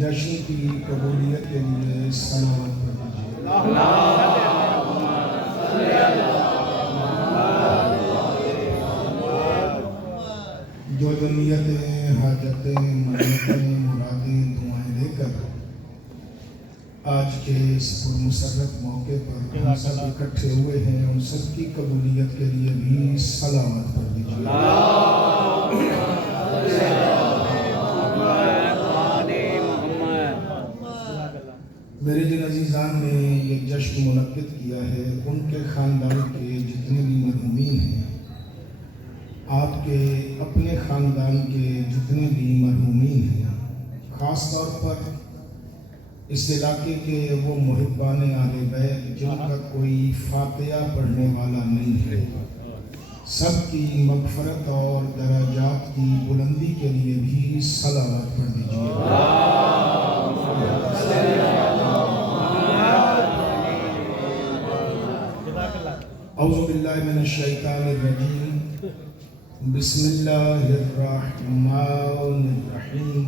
جشن کی قبولیت کے لیے صلوات پڑھ جو نیتیں حاجتیں منتیں مرادیں دعائیں لے کر آج کے اس پرمسرت موقع پر ہم سب اکٹھے ہوئے ہیں، ان سب کی قبولیت کے لیے بھی صلوات پڑھ دیجیے۔ میرے جن عزیزان نے یہ جشن منعقد کیا ہے، ان کے خاندان کے جتنے بھی مرحومین ہیں، آپ کے اپنے خاندان کے جتنے بھی مرحومین ہیں، خاص طور پر اس علاقے کے وہ محبان اہل بیت جن کا کوئی فاتحہ پڑھنے والا نہیں ہے، سب کی مغفرت اور درجات کی بلندی کے لیے بھی صلوات پڑھ دیجیے۔ اعوذ باللہ من الشیطان الرجیم، بسم اللہ الرحمن الرحیم،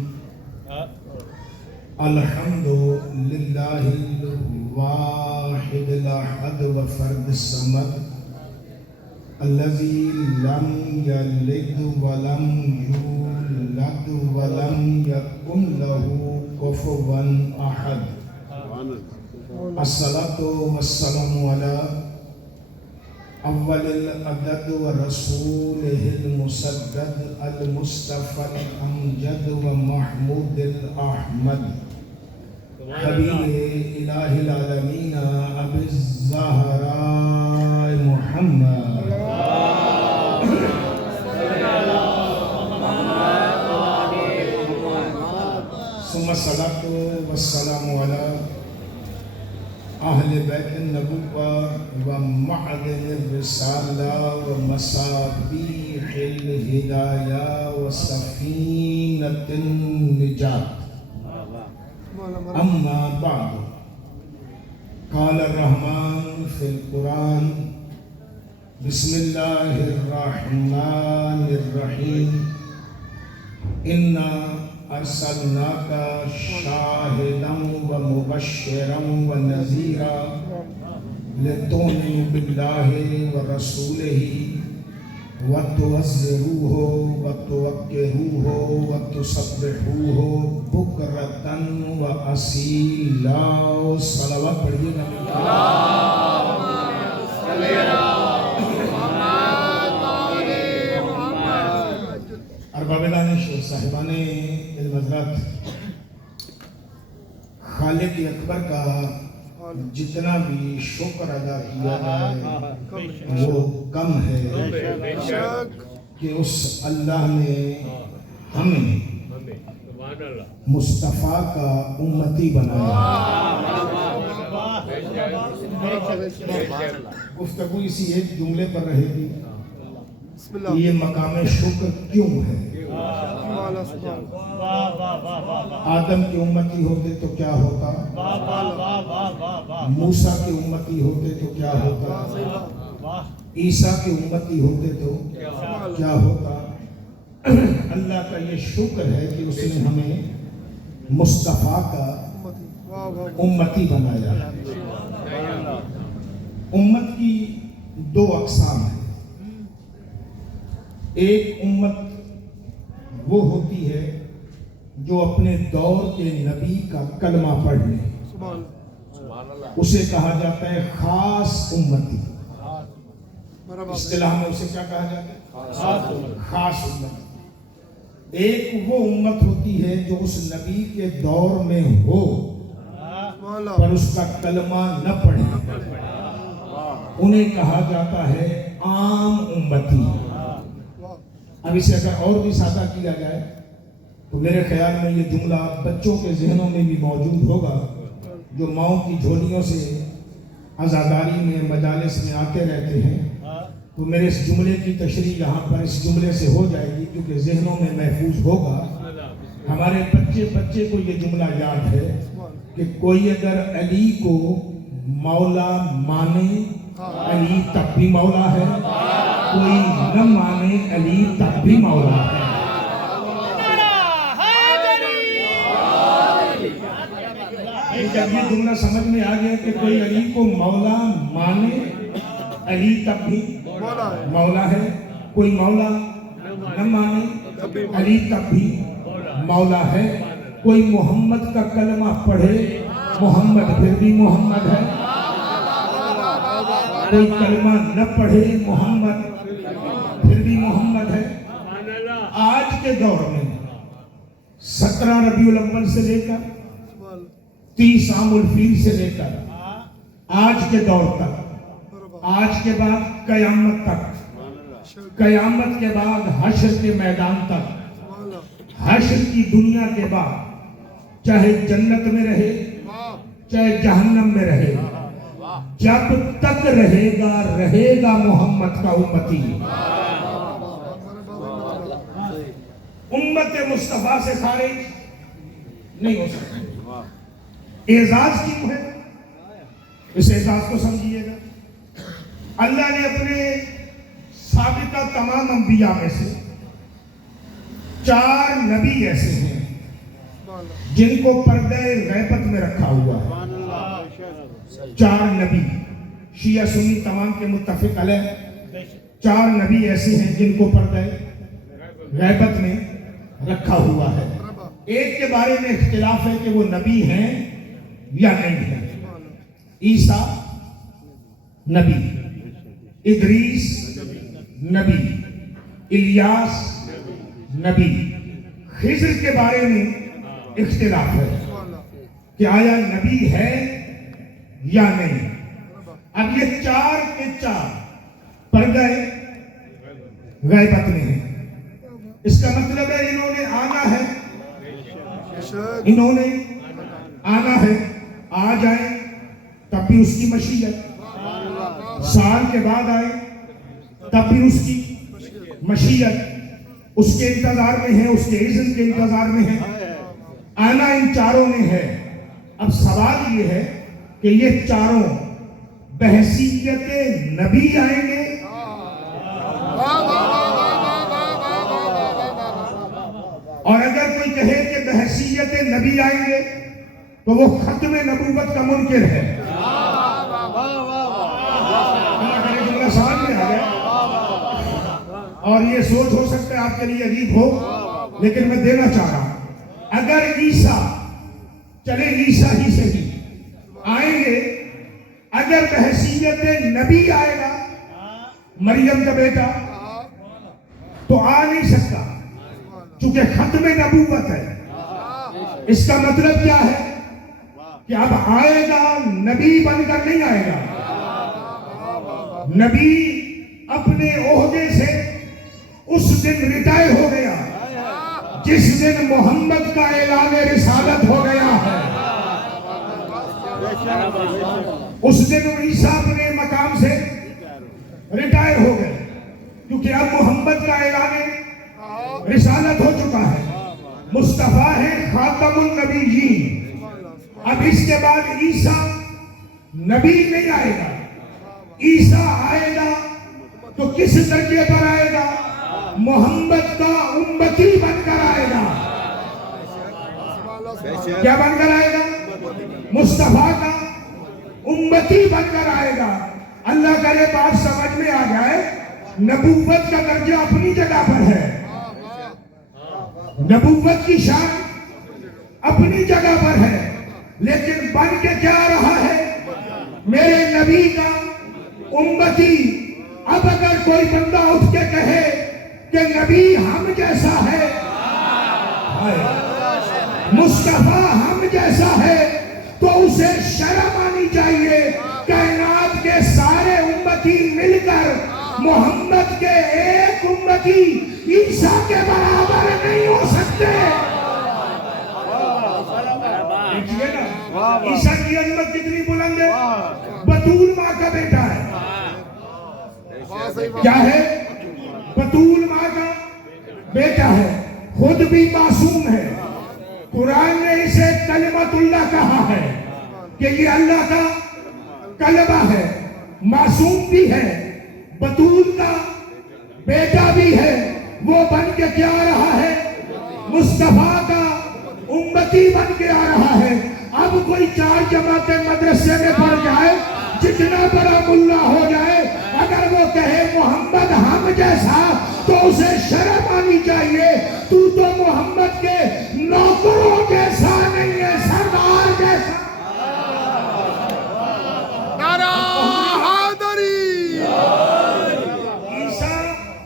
الحمد للہ الواحد الاحد وفرد الصمد الذی لم یلد ولم یولد ولم یکن لہ کفوا احد، الصلاۃ والسلام علی اول العدد ورسولہ المسدد المصطفى الامجد ومحمود الاحمد حبیب الہ العالمین ابی الزہراء محمد ثم الصلاۃ والسلام علی اہل بیت النبوہ ومعدن الرسالہ ومصابیح الہدایہ وسفینۃ النجات، اما بعد، قال الرحمن فی القرآن، بسم اللہ الرحمن الرحیم، انا ارسلناک شاہدا ومبشرا ونذیرا لتؤمنوا باللہ ورسولہ وتعزروہ وتوقروہ وتسبحوہ بکرۃ واصیلا۔ صلوات پڑھیے اربابان شیخ صاحبان علم حضرات، خالق اکبر کا جتنا بھی شکر ادا کیا ہے وہ کم ہے کہ اس اللہ نے ہمیں مصطفیٰ کا امتی بنایا۔ گفتگو اسی ایک جملے پر رہے گی، یہ مقام شکر کیوں ہے؟ آدم کی امتی ہوتے تو کیا ہوتا، موسیٰ کی امتی ہوتے تو کیا ہوتا، عیسیٰ کی امتی ہوتے تو کیا ہوتا۔ اللہ کا یہ شکر ہے کہ اس نے ہمیں مصطفیٰ کا امتی بنایا۔ امت کی دو اقسام ہیں، ایک امت وہ ہوتی ہے جو اپنے دور کے نبی کا کلمہ پڑھ لے، اسے کہا جاتا ہے خاص امتی۔ اصطلاح میں اسے کیا کہا جاتا ہے؟ خاص امت۔ ایک وہ امت ہوتی ہے جو اس نبی کے دور میں ہو پر اس کا کلمہ نہ پڑھے، انہیں کہا جاتا ہے عام امتی۔ اب اسے اگر اور بھی سادہ کیا جائے تو میرے خیال میں یہ جملہ بچوں کے ذہنوں میں بھی موجود ہوگا، جو ماؤں کی جھولیوں سے عزاداری میں مجالس میں آتے رہتے ہیں، تو میرے اس جملے کی تشریح یہاں پر اس جملے سے ہو جائے گی کیونکہ ذہنوں میں محفوظ ہوگا۔ ہمارے بچے کو یہ جملہ یاد ہے کہ کوئی اگر علی کو مولا مانے، علی تب بھی مولا ہے، کوئی نہ مانے علی تب بھی مولا ہے۔ جملہ سمجھ میں آ گیا کہ کوئی علی کو مولا مانے؟ علی تب بھی مولا ہے. کوئی مولا نہ مانے؟ علی تب بھی مولا ہے. کوئی محمد کا کلمہ پڑھے؟ محمد پھر بھی محمد ہے. کوئی کلمہ نہ پڑھے؟ محمد پھر بھی محمد ہے. آج کے دور میں 17 ربیع الاول سے لے کر 30 عام الفیل سے لے کر آج کے دور تک، آج کے بعد قیامت تک، قیامت کے بعد حشر کے میدان تک، حشر کی دنیا کے بعد، چاہے جنت میں رہے چاہے جہنم میں رہے، جب تک رہے گا محمد کا امتی. امت مصطفیٰ سے خارج نہیں ہو سکتا. اعزاز کیوں ہے؟ اس اعزاز کو سمجھیے گا. اللہ نے اپنے سابقہ تمام انبیاء میں سے 4 نبی ایسے ہیں جن کو پردہ غیبت میں رکھا ہوا ہے. 4 نبی، شیعہ سنی تمام کے متفق علیہ 4 نبی ایسے ہیں جن کو پردہ غیبت میں رکھا ہوا ہے. ایک کے بارے میں اختلاف ہے کہ وہ نبی ہیں یا نہیں ہیں. عیسیٰ نبی، ادریس نبی، الیاس نبی. خضر کے بارے میں اختلاف ہے کہ آیا نبی ہے یا نہیں. اب یہ 4 کے 4 پردہ غیبت میں ہیں. اس کا مطلب ہے انہوں نے آنا ہے، انہوں نے آنا ہے. آ جائیں تب بھی اس کی مشیت، سال کے بعد آئے تب بھی اس کی مشیت. اس کے انتظار میں ہے، اس کے اذن کے انتظار میں ہے. آنا ان 4 میں ہے. اب سوال یہ ہے کہ یہ 4 بحیثیت نبی آئیں گے اور اگر کوئی کہے کہ بحیثیت نبی آئیں گے تو وہ ختم نبوت کا منکر ہے. اور یہ سوچ ہو سکتا ہے آپ کے لیے عجیب ہو، لیکن میں دینا چاہ رہا ہوں. اگر عیسیٰ، چلے عیسیٰ ہی سے ہی آئیں گے، اگر بحیثیت نبی آئے گا مریم کا بیٹا تو آ نہیں سکتا چونکہ ختم نبوت ہے. اس کا مطلب کیا ہے کہ اب آئے گا نبی بن کر نہیں آئے گا. نبی اپنے عہدے سے اس دن ریٹائر ہو گیا جس دن محمد کا اعلان رسالت ہو گیا ہے. اس دن عیسیٰ اپنے مقام سے ریٹائر ہو گئے کیونکہ اب محمد کا اعلان رسالت ہو چکا ہے. مصطفیٰ ہے خاتم النبیین. اب اس کے بعد عیسیٰ نبی نہیں آئے گا. عیسیٰ آئے گا تو کس درجے پر آئے گا؟ محمد کا امتی بن کر آئے گا. کیا بن کر آئے گا؟ مصطفیٰ کا امتی بن کر آئے گا. اللہ کرے بات سمجھ میں آ جائے. نبوت کا درجہ اپنی جگہ پر ہے، نبوت کی شان اپنی جگہ پر ہے، لیکن بن کے کیا رہا ہے؟ میرے نبی کا امتی. اب اگر کوئی بندہ اٹھ کے کہے کہ نبی ہم جیسا ہے، مصطفیٰ ہم جیسا ہے، تو اسے شرم آنی چاہیے. کائنات کے سارے امتی مل کر محمد کے ایک امتی عیسیٰ کے برابر نہیں ہو سکتے. دیکھیے نا عیسیٰ کی عظمت کتنی بلند ہے. بطول ماں کا بیٹا ہے. کیا ہے؟ بطول ماں کا بیٹا ہے. خود بھی معصوم ہے. قرآن نے اسے کلمت اللہ کہا ہے کہ یہ اللہ کا کلمہ ہے. معصوم بھی ہے، بطول کا بیٹا بھی ہے. وہ بن کے کیا آ رہا ہے؟ مصطفیٰ کا امتی بن کے آ رہا ہے. اب کوئی 4 جماعتیں مدرسے میں پڑھ جائے، جتنا بڑا ملا ہو جائے، اگر وہ کہے محمد ہم جیسا تو اسے شرم آنی چاہیے. تو محمد کے نوکروں جیسا نہیں ہے، سردار جیسا. نعرہ حیدری. عیسیٰ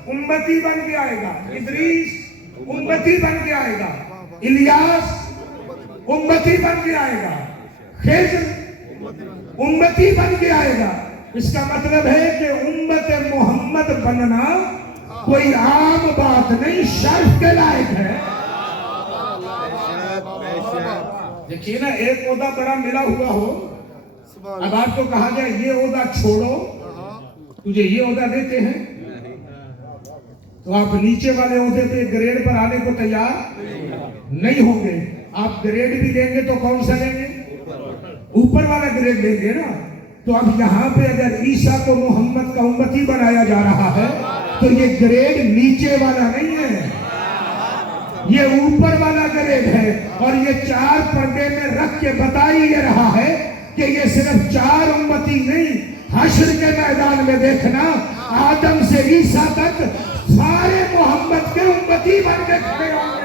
امتی بن کے آئے گا، ادریس امتی بن کے آئے گا، الیاس امتی بن کے آئے گا، خضر امتی بن کے آئے گا. اس کا مطلب ہے کہ امت محمد بننا کوئی عام بات نہیں، شرف کے لائق ہے. دیکھیے نا، ایک عہدہ بڑا ملا ہوا ہو، اب آپ کو کہا جائے یہ عہدہ چھوڑو، تجھے یہ عہدہ دیتے ہیں، تو آپ نیچے والے عہدے پہ گریڈ پر آنے کو تیار نہیں ہوں گے. آپ گریڈ بھی لیں گے تو کون سا لیں گے؟ اوپر والا گریڈ لیں گے نا. تو اب یہاں پہ اگر عیسیٰ کو محمد کا امتی بنایا جا رہا ہے تو یہ گریڈ نیچے والا نہیں ہے، یہ اوپر والا گریڈ ہے. اور یہ 4 پردے میں رکھ کے بتا ہی یہ رہا ہے کہ یہ صرف 4 امتی نہیں، حشر کے میدان میں دیکھنا آدم سے عیسیٰ تک سارے محمد کے امتی بن کے کھڑے ہوں گے.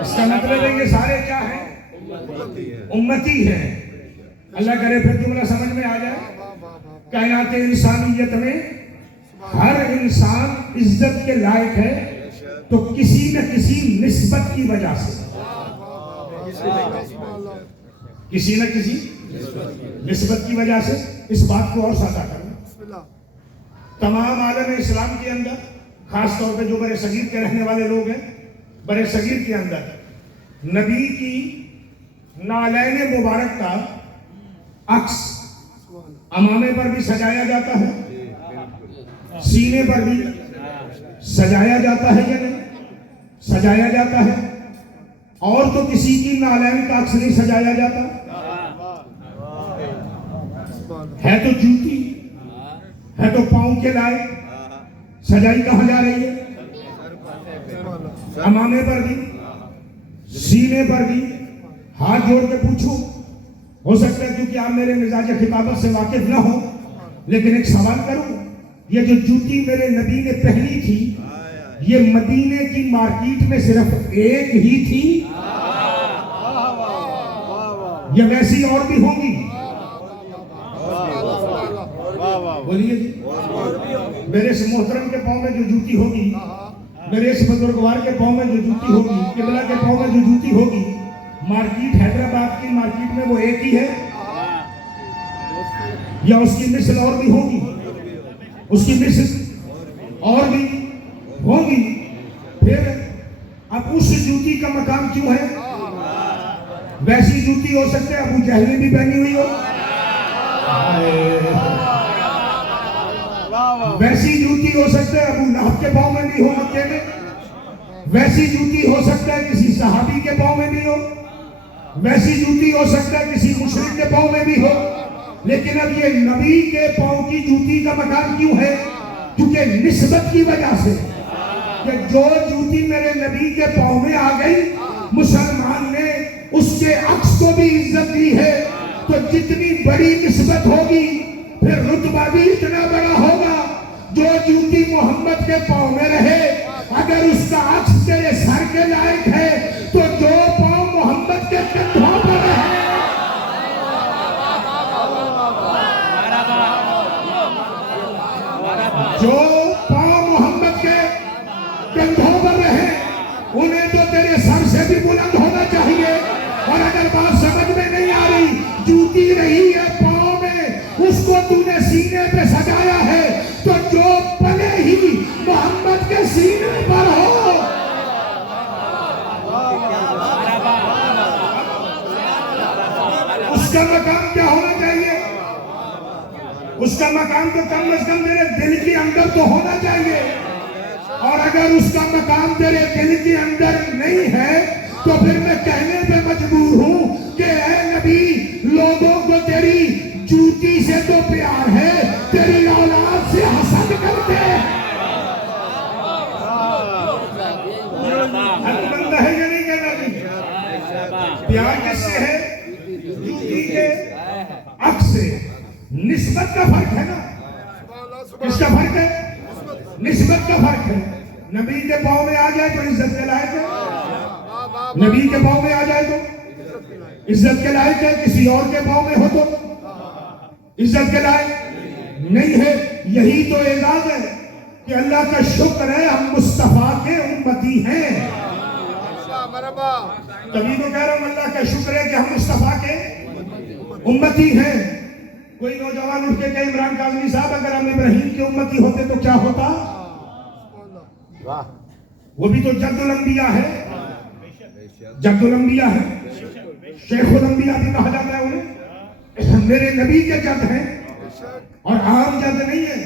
اس کا مطلب ہے یہ سارے کیا ہیں؟ امتی ہیں. اللہ کرے پھر جملہ سمجھ میں آ جائے. کائنات انسانیت میں ہر انسان عزت کے لائق ہے تو کسی نہ کسی نسبت کی وجہ سے، کسی نہ کسی نسبت کی وجہ سے. اس بات کو اور سادہ کرنا، تمام عالم اسلام کے اندر، خاص طور پہ جو برے صغیر کے رہنے والے لوگ ہیں، برے صغیر کے اندر نبی کی نالین مبارک کا عکس امامے پر بھی سجایا جاتا ہے، سینے پر بھی سجایا جاتا ہے یا نہیں؟ سجایا جاتا ہے. اور تو کسی کی نالین کا عکس نہیں سجایا جاتا. ہے تو جوتی، ہے تو پاؤں کے لائق، سجائی کہاں جا رہی ہے؟ امامے پر بھی، سینے پر بھی. ہاتھ جوڑ کے پوچھو، ہو سکتا ہے کیونکہ آپ میرے مزاج خطابت سے واقف نہ ہو، لیکن ایک سوال کروں. یہ جو جوتی میرے نبی نے پہنی تھی، یہ مدینے کی مارکیٹ میں صرف ایک ہی تھی یا ویسی اور بھی ہوں گی؟ بولیے جی. میرے اس محترم کے پاؤں میں جو جوتی ہوگی، میرے اس بزرگوار کے پاؤں میں جو جوتی ہوگی، قبلہ کے پاؤں میں جو جوتی ہوگی، مارکیٹ حیدرآباد کی مارکیٹ میں وہ ایک ہی ہے یا اس کی مثل اور بھی ہوگی؟ اس کی مثل اور بھی ہوگی. پھر اب اس جوتی کا مقام کیوں ہے؟ ویسی جوتی ہو سکتے ابو جہل نے بھی پہنی ہوئی ہو، ویسی جوتی ہو سکتا ہے ابو لہب کے پاؤں میں بھی ہو مکے میں، ویسی جوتی ہو سکتا ہے کسی صحابی کے پاؤں میں بھی ہو، ویسی جوتی ہو سکتا ہے کسی مشرک کے پاؤں میں بھی ہو. لیکن اب یہ نبی کے پاؤں کی جوتی کا مقام کیوں ہے؟ کیونکہ نسبت کی وجہ سے، کہ جو جوتی میرے نبی کے پاؤں میں آ گئی، مسلمان نے اس کے عکس کو بھی عزت دی ہے. تو جتنی بڑی نسبت ہوگی پھر رتبہ بھی اتنا بڑا ہوگا. جو جوتی محمد کے پاؤں میں رہے، اگر اس کا عکس تیرے سر کے لائق ہے تو جو پاؤں محمد کے کندھوں پر رہے، جو پاؤں محمد کے کندھوں پر رہے، انہیں تو تیرے سر سے بھی بلند ہونا چاہیے. اور اگر بات سمجھ میں نہیں آ رہی، جوتی رہی ہے پاؤں میں، اس کو تو نے سینے پہ سجایا ہے، تو جو پلے ہی محمد کے سینے پر ہو، اس کا مقام کیا ہونا چاہیے؟ اس کا مقام تو کم از کم میرے دل کے اندر تو ہونا چاہیے. اور اگر اس کا مقام تیرے دل کے اندر نہیں ہے تو پھر میں کہنے پہ مجبور ہوں کہ اے نبی، لوگوں کو تیری جوتی سے تو پیار ہے، تیری اولاد سے حسد کرتے ہیں. حق بندہ ہے یا نہیں کہنا جی؟ پیار کس سے ہے؟ جوتی کے عکس سے. نسبت کا فرق ہے نا. کس کا فرق ہے؟ نسبت کا فرق ہے. نبی کے پاؤں میں آ جائے تو عزت کے لائق ہے. نبی کے پاؤں میں آ جائے تو عزت کے لائق ہے. کسی اور کے پاؤں میں ہو تو عزت کے لائق نہیں ہے. یہی تو اعزاز ہے کہ اللہ کا شکر ہے ہم مصطفیٰ کے امتی ہیں. تبھی تو کہہ رہا ہوں اللہ کا شکر ہے کہ ہم مصطفیٰ کے امتی ہیں. کوئی نوجوان اٹھ کے کہ عمران کاظمی صاحب اگر ہم ابراہیم کے امتی ہوتے تو کیا ہوتا؟ وہ بھی تو جد الانبیاء ہے. جد الانبیاء ہے. شیخ الانبیاء بھی کہا جاتا ہے انہیں. میرے نبی کے جد ہیں اور عام جد نہیں ہے.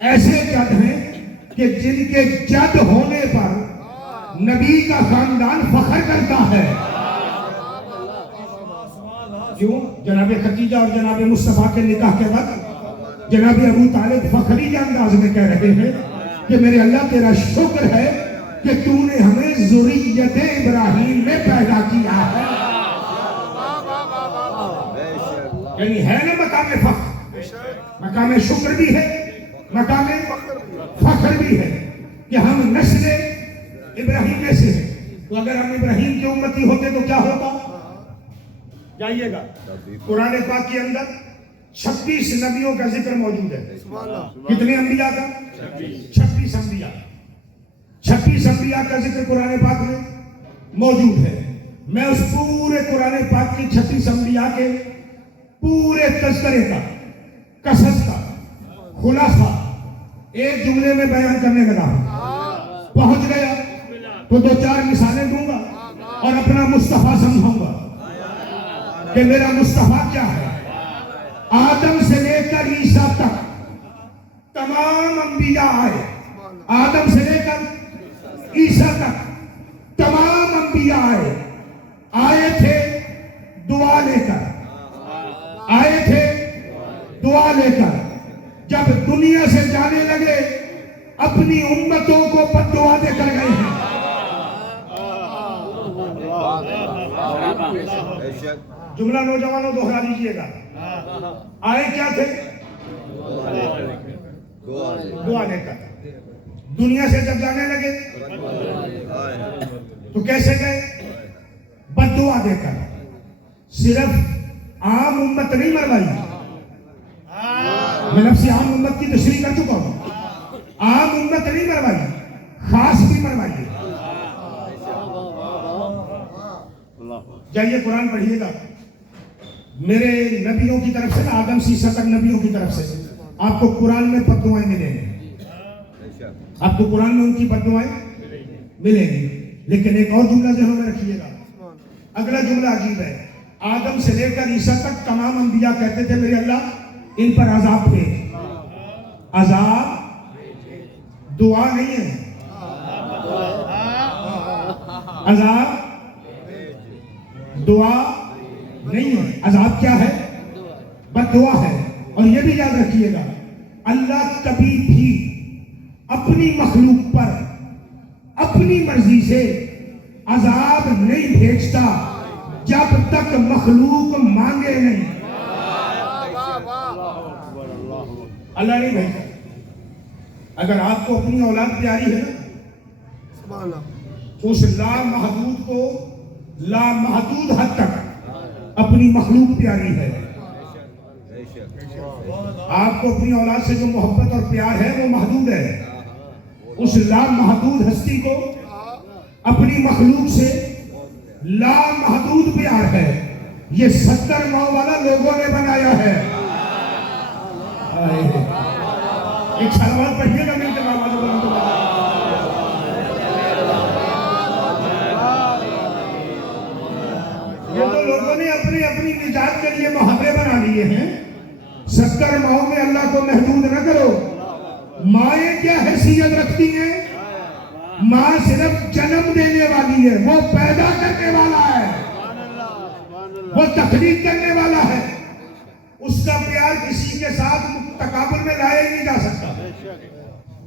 ایسے جد ہیں کہ جن کے جد ہونے پر نبی کا خاندان فخر کرتا ہے. کیوں؟ جناب خدیجہ اور جناب مصطفیٰ کے نکاح کے وقت جناب ابو طالب فخری انداز میں کہہ رہے ہیں کہ میرے اللہ تیرا شکر ہے کہ تو نے ہمیں ذریت ابراہیم میں پیدا کیا ہے. یعنی ہے نا مقام فخر. مقام شکر بھی ہے, مقام فخر بھی ہے کہ ہم نسل ابراہیم میں سے ہیں. تو اگر ہم ابراہیم کے امتی ہوتے تو کیا ہوتا؟ جائیے گا قرآن پاک کے اندر 26 نبیوں کا ذکر موجود ہے. کتنے انبیاء کا؟ 26 انبیاء. 26 انبیاء کا ذکر قرآن پاک میں موجود ہے. میں اس پورے قرآن پاک کی 26 انبیاء کے پورے تذکرے کا, قصص کا خلاصہ ایک جملے میں بیان کرنے لگا ہوں. پہنچ گیا تو 2-4 مثالیں دوں گا اور اپنا مصطفیٰ سمجھاؤں گا کہ میرا مصطفیٰ کیا ہے. آدم سے لے کر عیسیٰ تک تمام انبیاء آئے. آدم سے لے کر عیسیٰ تک تمام انبیاء آئے. آئے تھے دعا لے کر. آئے تھے دعا لے کر. جب دنیا سے جانے لگے اپنی امتوں کو بد دعا دے کر گئے ہیں. جملہ نوجوانوں دوہرا لیجئے گا. آئے کیا تھے؟ دعا لے کر. دنیا سے جب جانے لگے تو کیسے گئے؟ بد دعا دے کر. صرف عام امت نہیں مروائی. میں لفظ عام امت کی تشریح کر چکا ہوں. عام امت نہیں مروائی, خاص بھی مروائی. جائیے قرآن پڑھیے گا. میرے نبیوں کی طرف سے نا, آدم سے عیسیٰ تک نبیوں کی طرف سے آپ کو قرآن میں بد دعائیں ملیں گی. آپ کو قرآن میں ان کی بد دعائیں ملیں گی. لیکن ایک اور جملہ ذہن میں رکھیے گا. اگلا جملہ عجیب ہے. آدم سے لے کر عیسیٰ تک تمام انبیاء کہتے تھے میرے اللہ ان پر عذاب بھیج. عذاب دعا نہیں ہے. عذاب دعا نہیں ہے. عذاب کیا ہے؟ بد دعا ہے. اور یہ بھی یاد رکھیے گا اللہ کبھی بھی اپنی مخلوق پر اپنی مرضی سے عذاب نہیں بھیجتا جب تک مخلوق مانگے نہیں. اللہ نہیں بھیجتا. اگر آپ کو اپنی اولاد پیاری ہے نا تو اس لامحدود کو لامحدود حد تک اپنی مخلوق پیاری ہے. آپ کو اپنی اولاد سے جو محبت اور پیار ہے وہ محدود ہے. اس لامحدود ہستی کو اپنی مخلوق سے لامحدود پیار ہے. یہ 70 ماہ والا لوگوں نے بنایا ہے. ایک سلوات پڑھیے گا مل کے آواز بلند کرو. یہ تو لوگوں نے اپنی اپنی نجات کے لیے محاورے بنا لیے ہیں. 70 ماہوں میں اللہ کو محدود نہ کرو. مائیں کیا حیثیت رکھتی ہیں؟ ماں صرف جنم دینے والی ہے, وہ پیدا کرنے والا ہے, وہ تخلیق کرنے والا ہے. اس کا پیار کسی کے ساتھ تقابل میں لایا ہی نہیں جا سکتا.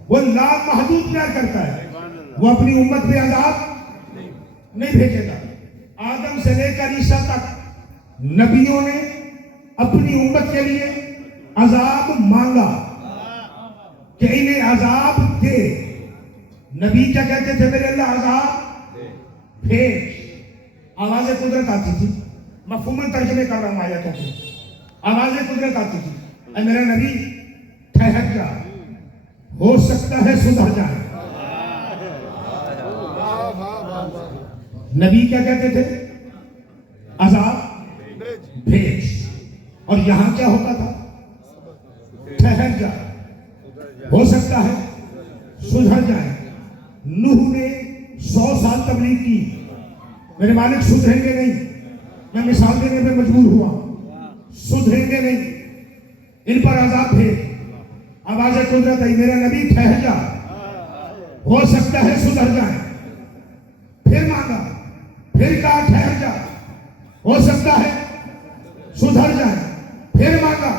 وہ لامحدود پیار کرتا ہے. وہ اپنی امت پہ عذاب نہیں بھیجے گا. آدم آدم سے لے کر عیسیٰ تک نبیوں نے اپنی امت کے لیے عذاب مانگا کہ انہیں عذاب دے. نبی کیا کہتے تھے؟ میرے اللہ عذاب بھیج. آواز قدرت آتی تھی. مفہوماً ترجمے کر رہا ہوں آیتوں کو. آواز قدرت آتی تھی. اے میرا نبی ٹھہر جا, ہو سکتا ہے سدھر جائے. نبی کیا کہتے تھے؟ عذاب بھیج. اور یہاں کیا ہوتا تھا؟ ٹھہر جا, ہو سکتا ہے سدھر جائے. نوح نے 100 سال تبلیغ کی, میرے مالک سدھریں گے نہیں. میں مثال دینے پہ مجبور ہوا, سدھریں گے نہیں, ان پر عذاب بھیج. آواز قدرت آئی, میرا نبی ٹھہر جا, ہو سکتا ہے سدھر جائے. پھر مانگا, پھر کہا ٹھہر جا, ہو سکتا ہے سدھر جائے. پھر مانگا,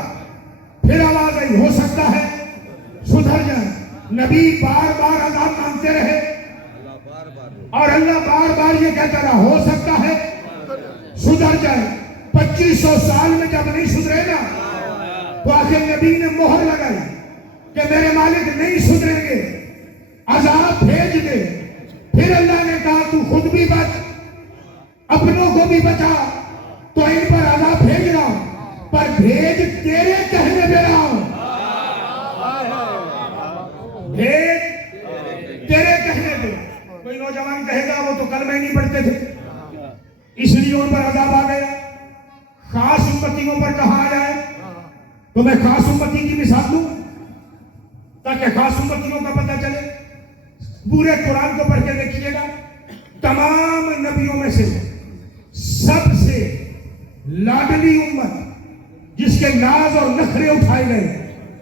پھر آواز آئی, ہو سکتا ہے سدھر جائے. نبی بار بار عذاب مانگتے رہے اور اللہ بار بار یہ کہتا رہا ہو سکتا ہے سدھر جائے. 2500 سال میں جب نہیں سدھرے نا تو آخر نبی نے مہر لگائی کہ میرے مالک نہیں سدھریں گے, عذاب بھیج دے. پھر اللہ نے کہا تو خود بھی بچ, اپنوں کو بھی بچا, تو ان پر عذاب بھیج رہا ہوں, پر بھیج تیرے کہنے دے رہا ہوں. بھیج تیرے کہنے دے. کوئی نوجوان کہے گا وہ تو کلمہ ہی نہیں پڑھتے تھے, اس لیے ان پر عذاب آ گیا. خاص امتیوں پر کہا آیا ہے, تو میں خاص امتی کی مثال دوں تاکہ خاص امتیوں کا پتہ چلے. پورے قرآن کو پڑھ کے دیکھیے گا, تمام نبیوں میں سے سب سے لاڈلی امت جس کے ناز اور نخرے اٹھائے گئے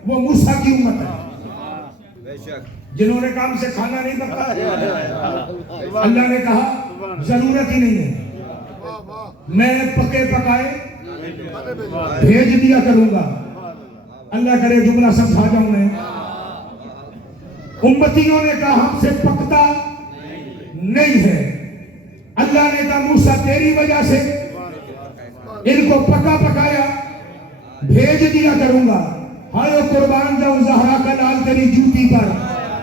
وہ موسیٰ کی امت ہے. جنہوں نے کام سے کھانا نہیں بنتا, اللہ نے کہا ضرورت ہی نہیں ہے, میں پکے پکائے بھیج دیا کروں گا. اللہ کرے جملہ سمجھا جاؤں میں. امتیوں نے کہا ہم سے پکتا نہیں ہے. اللہ نے کہا موسیٰ تیری وجہ سے ان کو پکا پکایا بھیج دیا کروں گا. ہائے قربان جاؤں زہرا کا لال تیری جوتی پر.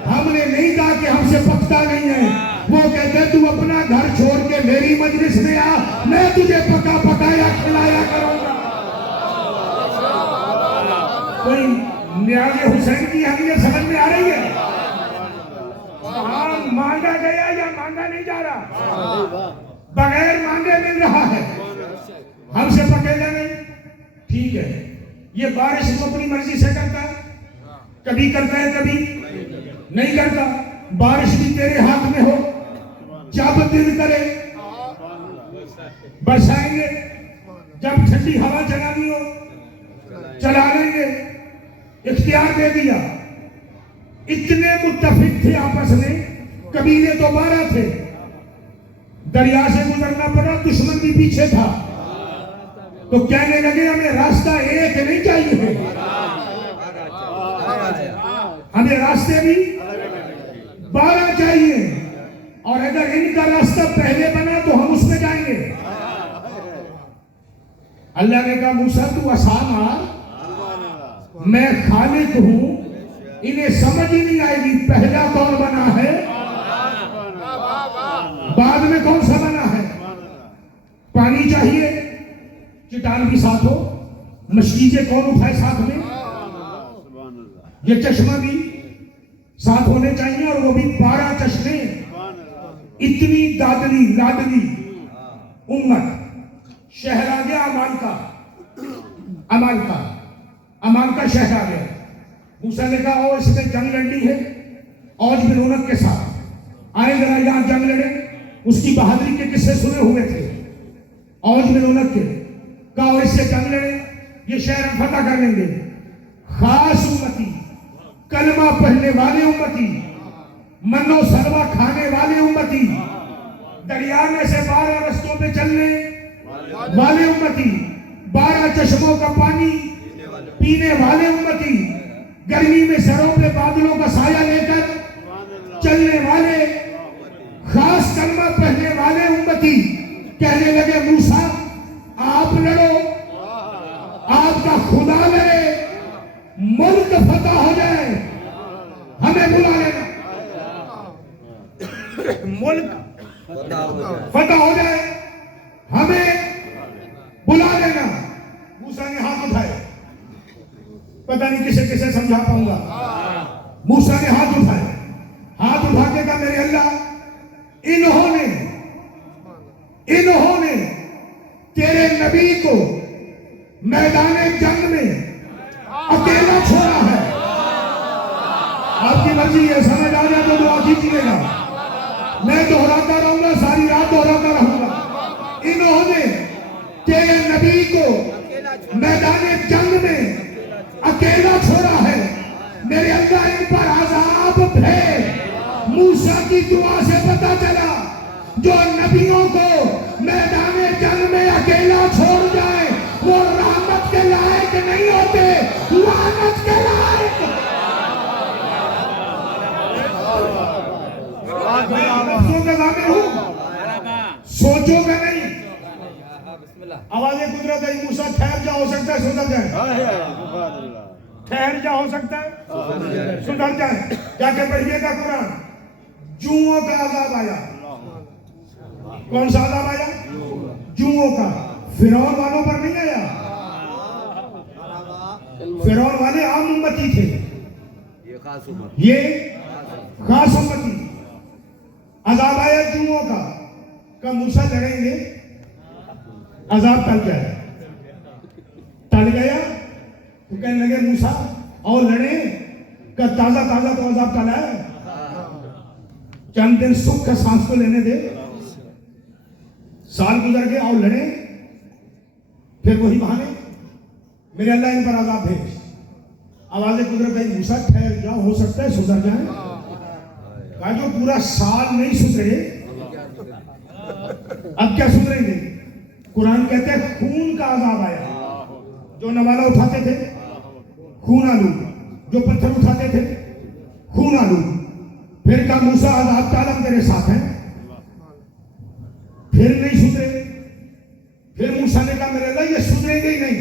ہم نے نہیں کہا کہ ہم سے پکتا نہیں ہے, وہ کہتے تو اپنا گھر چھوڑ کے میری مجلس میں آ, میں تجھے پکا پکایا کھلایا کروں گا. کوئی نیاز حسین کی اہمیت سمجھ میں آ رہی ہے؟ ہاں, مانگا گیا یا مانگا نہیں جا رہا, بغیر مانگے مل رہا ہے. ہم سے پکیلا نہیں. ٹھیک ہے, یہ بارش کو اپنی مرضی سے کرتا ہے, کبھی کرتا ہے کبھی نہیں کرتا. بارش بھی تیرے ہاتھ میں ہو, جب دل کرے برسائیں گے, جب ٹھنڈی ہوا چلانی ہو چلا لیں گے. اختیار دے دیا. اتنے متفق تھے آپس میں, قبیلے تو 12 تھے, دریا سے گزرنا پڑا, دشمن بھی پیچھے تھا, تو کہنے لگے ہمیں راستہ ایک نہیں چاہیے, ہمیں راستے بھی 12 چاہیے, اور اگر ان کا راستہ پہلے بنا تو ہم اس میں جائیں گے. اللہ نے کہا موسیٰ تو عصا مار, میں خالق ہوں. انہیں سمجھ ہی نہیں آئے گی پہلا کون بنا ہے, بعد میں کون سا بنا ہے. پانی چاہیے, چٹان بھی ساتھ ہو, مشکیزیں کون اٹھائے ساتھ میں, یہ چشمہ بھی ساتھ ہونے چاہیے, اور وہ بھی 12 چشمے. اتنی دادلی لادلی امت. شہر آ گیا امان کا شہر آ گیا. موسیٰ نے کہا او اس میں جنگ لڑنی ہے اوج بن رونق کے ساتھ, آئے ذرا یہاں جنگ لڑے. اس کی بہادری کے قصے سنے ہوئے تھے اوج بن رونق کے. کہا اس سے جنگ لڑے, یہ شہر ہم فتح کر لیں گے. خاص امتی, کلمہ پڑھنے والے امتی, منو سلوہ کھانے والے امتی, دریا میں سے 12 رستوں پہ چلنے والے امتی, 12 چشموں کا پانی پینے والے امتی, گرمی میں سروں پہ بادلوں کا سایہ لے کر چلنے والے, خاص کلمہ پڑھنے والے امتی. کہنے لگے موسیٰ آپ لڑو، آپ کا خدا لڑے، ملک فتح ہو جائے، ہمیں بلا لینا، ملک فتح ہو جائے ہمیں بلا لینا۔ موسیٰ نے ہاتھ اٹھائے، پتہ نہیں کسے کسے سمجھا پاؤں گا۔ موسیٰ نے ہاتھ اٹھائے، ہاتھ اٹھا کے کہا میرے اللہ انہوں نے تیرے نبی کو میدان جنگ میں اکیلا چھوڑا ہے۔ آپ کی مرضی ہے، سمجھ آ جائے تو دعا کیجیے گا، میں دہراتا رہوں گا، ساری رات دہراتا رہوں گا۔ انہوں نے تیرے نبی کو میدان جنگ میں اکیلا چھوڑا ہے، میرے اللہ ان پر عذاب بھیج۔ موسیٰ کی دعا سے پتہ چلا جو نبیوں کو میدان جنگ میں اکیلا چھوڑ جائے وہ رحمت کے لائق نہیں ہوتے، لعنت کے لائق۔ میں لفظوں کا ضامن ہوں، سوچوں کا نہیں۔ آواز قدرت ہے، موسیٰ ٹھہر جا، ہو سکتا ہے سدھر جائے، ٹھہر جا، ہو سکتا ہے سدھر جائے۔ جا کے پڑھیے گا قرآن، جوؤں کا عذاب آیا۔ کون سا عذاب آیا؟ جوؤں کا۔ فرعون والوں پر نہیں آیا، فرعون والے عام امتی تھے، یہ خاص امتی۔ عذاب آیا جوؤں کا، کہ موسیٰ لڑیں گے، عذاب ٹل گیا، ٹل گیا تو کہنے لگے موسیٰ اور لڑیں، کہ تازہ تازہ تو عذاب ٹلا ہے، چند دن سکھ کا سانس کو لینے دے، سال گزر گئے اور لڑیں، پھر وہی بہانے، میرے اللہ ان پر عذاب بھیج۔ آواز قدرت ہے، موسیٰ ٹھہر جا، ہو سکتا ہے سدھر جائیں۔ کہا جو پورا سال نہیں سدھرے اب کیا سدھریں گے؟ قرآن کہتے ہیں خون کا عذاب آیا، جو نوالا اٹھاتے تھے خون آلو، جو پتھر اٹھاتے تھے خون آلو۔ پھر کہا موسیٰ عذاب کا عالم تیرے ساتھ ہے، پھر نہیں سدھرے۔ پھر موسیٰ نے کہا میرے اللہ یہ سدھریں گے ہی نہیں،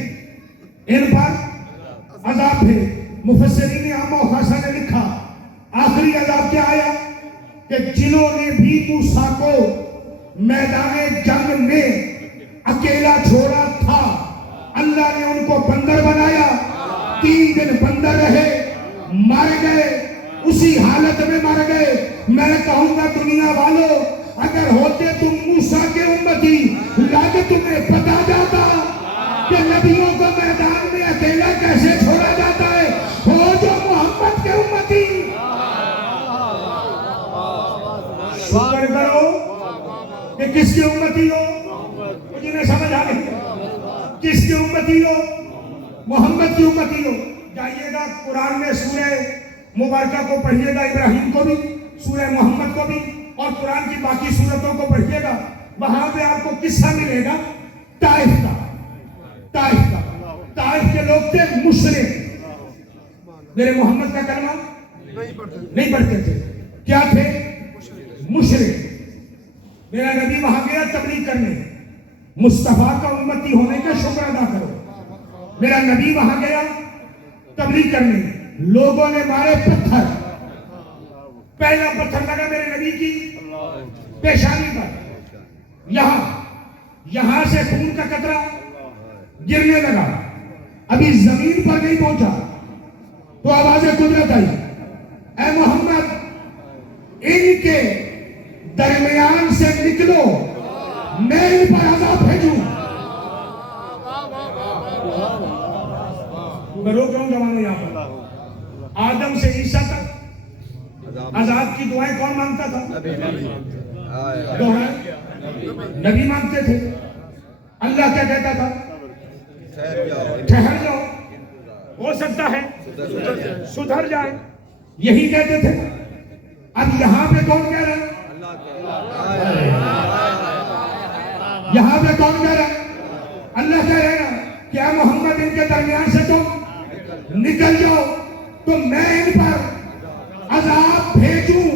ان پر عذاب ہے۔ مفسرین عامہ و خاصہ نے لکھا آخری عذاب کیا آیا کہ جنہوں نے بھی موسیٰ کو میدان جنگ میں اکیلا چھوڑا تھا اللہ نے ان کو بندر بنایا، 3 دن بندر رہے، مر گئے، اسی حالت میں مر گئے۔ میں کہوں گا دنیا والوں اگر ہوتے تم موسیٰ کے امتی لگ تمہیں پتا جاتا کہ نبیوں کو میدان میں اکیلا کیسے چھوڑا جاتا ہے، ہو جو محمد کے امتی۔ شکر کرو کہ کس کی امتی ہو، مجھے نہیں سمجھ آ گئی، کس کی امتی ہو؟ محمد کی امتی ہو۔ جائیے گا قرآن میں سورہ مبارکہ کو پڑھیے گا، ابراہیم کو بھی، سورہ محمد کو بھی، اور قرآن کی باقی سورتوں کو پڑھیے گا، وہاں پہ آپ کو قصہ ملے گا طائف کا۔ طائف کے لوگ تھے مشرک، میرے محمد کا کلمہ نہیں پڑھتے تھے، کیا تھے؟ مشرک۔ میرا نبی وہاں گیا تبلیغ کرنے، مصطفیٰ کا امتی ہونے کا شکر ادا کرو۔ میرا نبی وہاں گیا تبلیغ کرنے، لوگوں نے مارے پتھر، پہلا پتھر لگا میرے نبی کی پیشانی پر، یہاں سے خون کا قطرہ گرنے لگا، ابھی زمین پر نہیں پہنچا تو آواز قدرت آئی، اے محمد ان کے درمیان سے نکلو، میں ان پر عذاب بھیجوں۔ میں روک رہا ہوں جوانوں یہاں پر، آدم سے عیسیٰ تک عذاب کی دعائیں کون مانگتا تھا؟ نبی مانگتے تھے۔ اللہ کیا کہتا تھا؟ ٹھہر جاؤ، ہو سکتا ہے سدھر جائے، یہی کہتے تھے۔ اب یہاں پہ کون کہہ رہا ہے؟ یہاں پہ کون کہہ رہا ہے؟ اللہ کہہ رہا ہے کہ اے محمد ان کے درمیان سے تم نکل جاؤ تو میں ان پر عذاب بھیجوں۔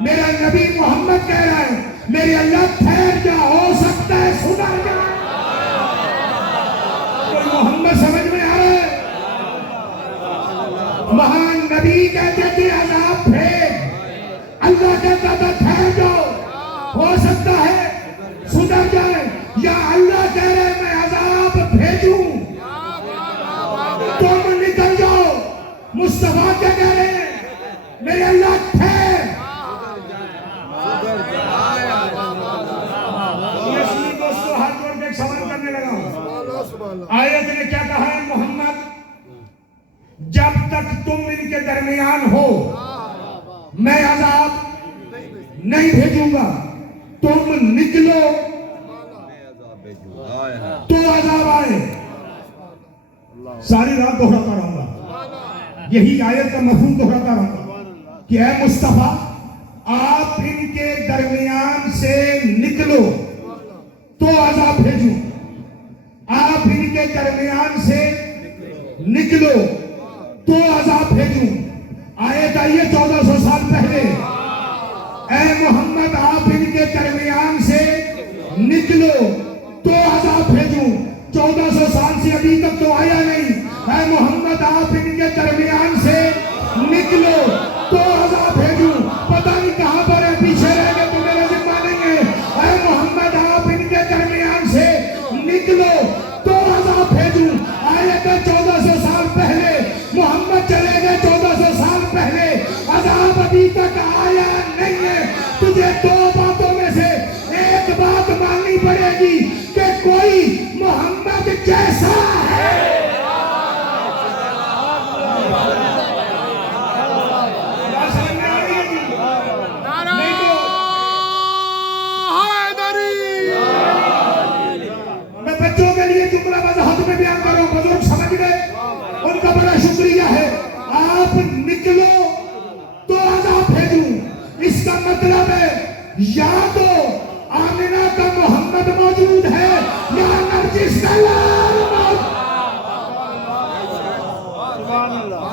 میرا نبی محمد کہہ رہا ہے میرے اللہ ٹھہر جا، ہو سکتا ہے میں عذاب نہیں بھیجوں گا، تم نکلو تو عذاب آئے۔ ساری رات دہراتا رہوں گا، یہی آیت کا مفہوم دہراتا رہوں گا کہ اے مصطفیٰ آپ ان کے درمیان سے نکلو تو عذاب بھیجوں، آپ ان کے درمیان سے نکلو تو عذاب بھیجوں۔ آیت آئی ہے 1400 سال پہلے، اے محمد آپ ان کے درمیان سے نکلو تو عذاب بھیجوں۔ 1400 سال سے ابھی تک تو آیا نہیں، اے محمد آپ ان کے درمیان سے نکلو تو عذاب بھیجوں۔ پتہ نہیں کہاں پر ہے، پیچھے رہ گئے تو میرا ذمہ نہیں ہے۔ اے محمد آپ ان کے درمیان سے نکلو تو عذاب بھیجوں۔ آیت ہے 1400 سال پہلے، محمد چلے گئے 1400 سال پہلے، عذاب ابھی تک آیا نہیں ہے۔ تجھے دو باتوں میں سے ایک بات ماننی پڑے گی کہ کوئی محمد جیسا ہے۔ میں بچوں کے لیے جملہ وضاحت میں بیان کر رہا ہوں، بزرگ سمجھ گئے، ان کا بڑا شکریہ ہے۔ آپ نکلو تو عذاب بھیجوں، اس کا مطلب ہے یا تو آمنہ کا محمد موجود ہے یا نرجس کا لال موجود۔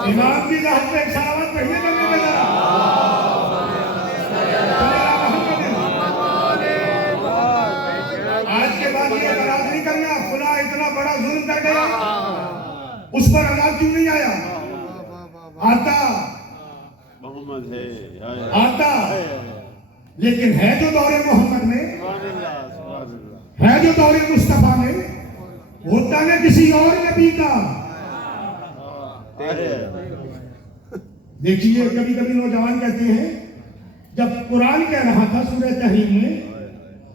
امام کی ذات پہ ایک سلامت پڑھیے کرنے میں ذرا۔ آج کے بعد یہ اعتراض نہیں کرنا فلاں اتنا بڑا ظلم کر گیا، اس پر عذاب کیوں نہیں آیا؟ آتا لیکن ہے جو دور محمد میں، ہے جو دور مصطفیٰ میں، ہوتا ہے کسی اور نبی کا۔ دیکھیے کبھی کبھی نوجوان کہتے ہیں، جب قرآن کہہ رہا تھا سورہ تحریم میں،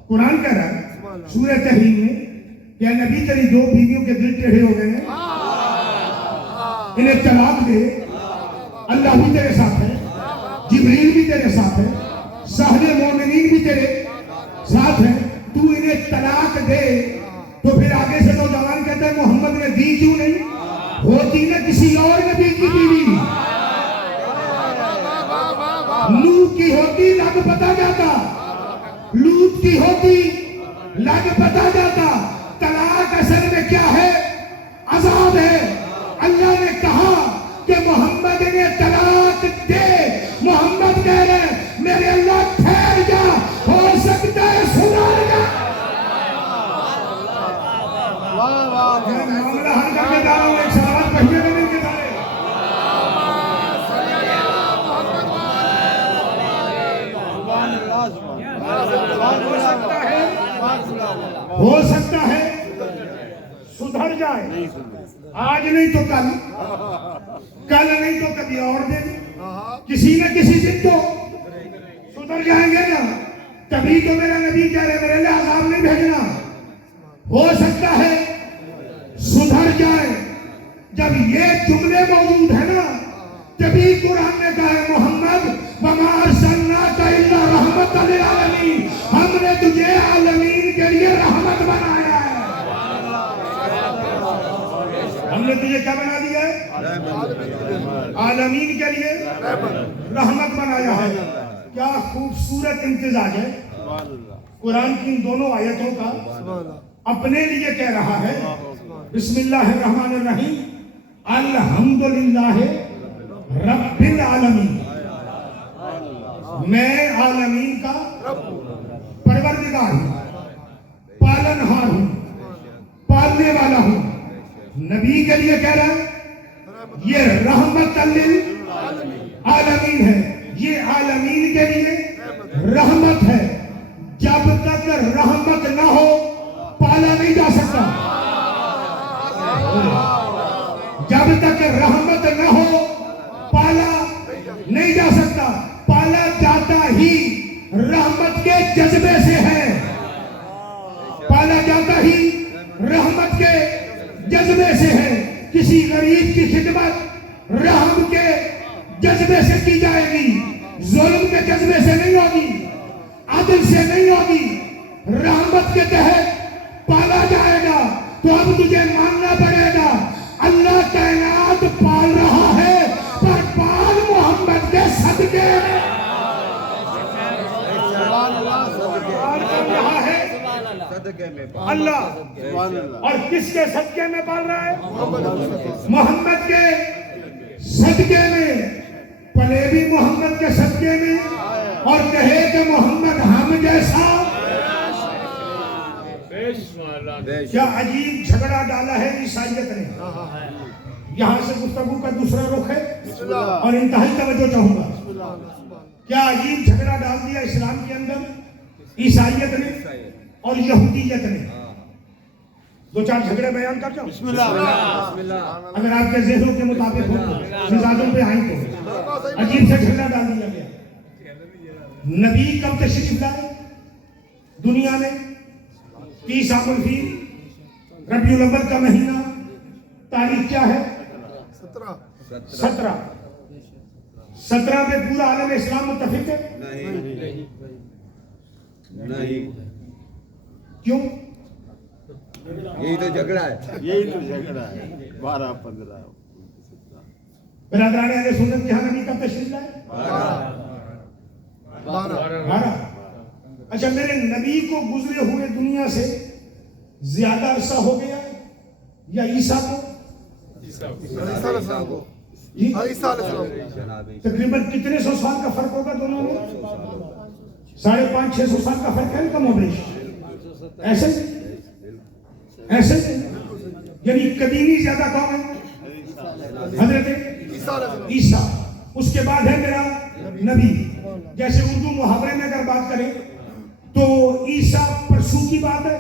قرآن کہہ رہا ہے سورہ تحریم میں کہ اے نبی تیری دو بیویوں کے دل ٹیڑھے ہو گئے ہیں، انہیں طلاق دے، اللہ بھی تیرے ساتھ ہے، جبریل بھی تیرے ساتھ ہے، سہل مومنین بھی تیرے ساتھ ہے، تو انہیں طلاق دے۔ تو پھر آگے سے نوجوان کہتے ہیں محمد نے دی کیوں نہیں؟ ہوتی نا کسی اور نبی کی بیوی، نوح کی ہوتی لگ پتا جاتا، لوط کی ہوتی لگ پتا جاتا۔ طلاق اصل میں کیا ہے؟ عذاب ہے۔ اللہ نے کہا کہ محمد نے طلاق دے، محمد کہہ رہے ہیں میرے اللہ ٹھہر جا، ہو سکتا ہے سدھر جا۔ میں معاملہ حل کر کے جا رہا ہوں، ایک سلامت پڑھیے میں مل کے سارے۔ ہو سکتا ہے سدھر جائے، آج نہیں تو کل، کل نہیں تو کبھی اور دن، کسی نہ کسی دن تو سدھر جائیں گے نا۔ تبھی تو میرا نبی کہہ رہے میرے لیے عذاب نہیں بھیجنا، ہو سکتا ہے سدھر جائے۔ جب یہ جملے موجود ہیں نا، تبھی قرآن نے کہا ہے محمد وَمَا أَرْسَلْنَاكَ إِلَّا رَحْمَةً لِلْعَالَمِينَ، ہم نے تجھے عالمین کے لیے رحمت بنایا ہے۔ ہم نے تجھے کیا بنا دیا ہے؟ عالمین کے لیے رحمت بنایا ہے۔ کیا خوبصورت امتزاج ہے قرآن کی ان دونوں آیتوں کا۔ اپنے لیے کہہ رہا ہے بسم اللہ الرحمن الرحیم الحمدللہ رب العالمین، میں عالمین کا پروردگار ہوں، پالنہار ہوں، پالنے والا ہوں۔ نبی کے لیے کہہ رہا ہے یہ رحمت للعالمین ہے، یہ عالمین کے لیے رحمت ہے۔ جب تک رحمت نہ ہو پالا نہیں جا سکتا، جب تک رحمت نہ ہو پالا نہیں جا سکتا۔ پالا جاتا ہی رحمت کے جذبے سے ہے، پالا جاتا ہی رحمت کے جذبے سے ہے۔ کسی غریب کی خدمت رحم کے جذبے سے کی جائے گی، ظلم کے جذبے سے نہیں ہوگی، عدل سے نہیں ہوگی، رحمت کے تحت پالا جائے گا۔ تو اب تجھے ماننا پڑے گا اللہ کائنات پال رہا ہے، پر پال محمد کے صدقے میں۔ رہا ہے اللہ، اور کس کے صدقے میں پال رہا ہے؟ محمد کے صدقے میں۔ پلے بھی محمد کے صدقے میں، اور کہے کہ محمد ہم جیسا۔ کیا عجیب جھگڑا ڈالا ہے عیسائیت نے۔ یہاں سے گفتگو کا دوسرا رخ ہے اور انتہائی توجہ چاہوں گا۔ کیا عجیب جھگڑا ڈال دیا اسلام کے اندر عیسائیت نے اور یہودیت نے۔ دو چار جھگڑے بیان کر جاؤں اگر آپ کے ذہنوں کے مطابق ہو، مزاجوں پہ آئیں تو۔ عجیب سے جھگڑا ڈال دیا گیا۔ نبی کب تشریف لائے دنیا میں؟ 30 عام الفیل، ربیع الاول کا مہینہ، تاریخ کیا ہے؟ 17 پہ پورا عالم اسلام متفق ہے؟ نہیں، کیوں؟ یہی تو جھگڑا ہے۔ 12-15 برادران اہل سنت یہاں نبی کب تشریف لائے؟ 12۔ اچھا، میرے نبی کو گزرے ہوئے دنیا سے زیادہ عرصہ ہو گیا یا عیسیٰ کو؟ تقریباً کتنے سو سال کا فرق ہوگا دونوں میں؟ 550-600 سال کا فرق ہے کم و بیش؟ ایسے یعنی قدیمی زیادہ کون ہے؟ حضرت عیسیٰ۔ اس کے بعد ہے میرا نبی۔ جیسے اردو محاورے میں اگر بات کریں تو عیسیٰ پرسوں کی بات ہے،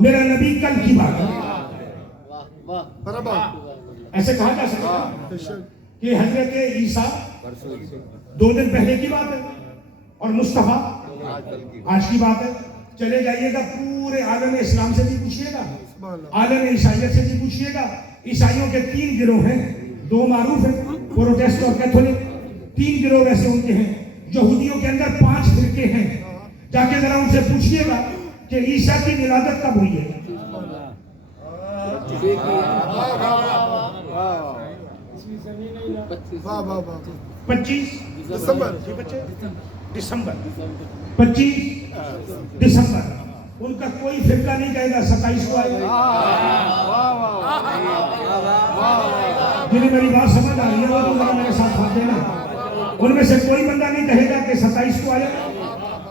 میرا نبی کل کی بات ہے۔ ایسے کہا جا سکتا کہ حضرت عیسیٰ 2 دن پہلے کی بات ہے اور مصطفیٰ آج کی بات ہے۔ چلے جائیے گا پورے عالم اسلام سے بھی پوچھئے گا، عالم عیسائیت سے بھی پوچھئے گا۔ عیسائیوں کے 3 گروہ ہیں، 2 معروف ہیں، پروٹیسٹ اور کیتھولک۔ 3 گروہ ویسے ان کے ہیں۔ یہودیوں کے اندر 5 فرقے ہیں۔ جا کے ذرا ان سے پوچھئے گا کہ عیسیٰ کی ولادت کب ہوئی ہے؟ 25 دسمبر 25 دسمبر۔ ان کا کوئی فرقہ نہیں کہے گا 27 کو آئے گا۔ جنہیں میری بات سمجھ آ رہی ہے وہ تو ذرا میرے ساتھ ہاتھ دینا۔ ان میں سے کوئی بندہ نہیں کہے گا کہ 27 کو آیا،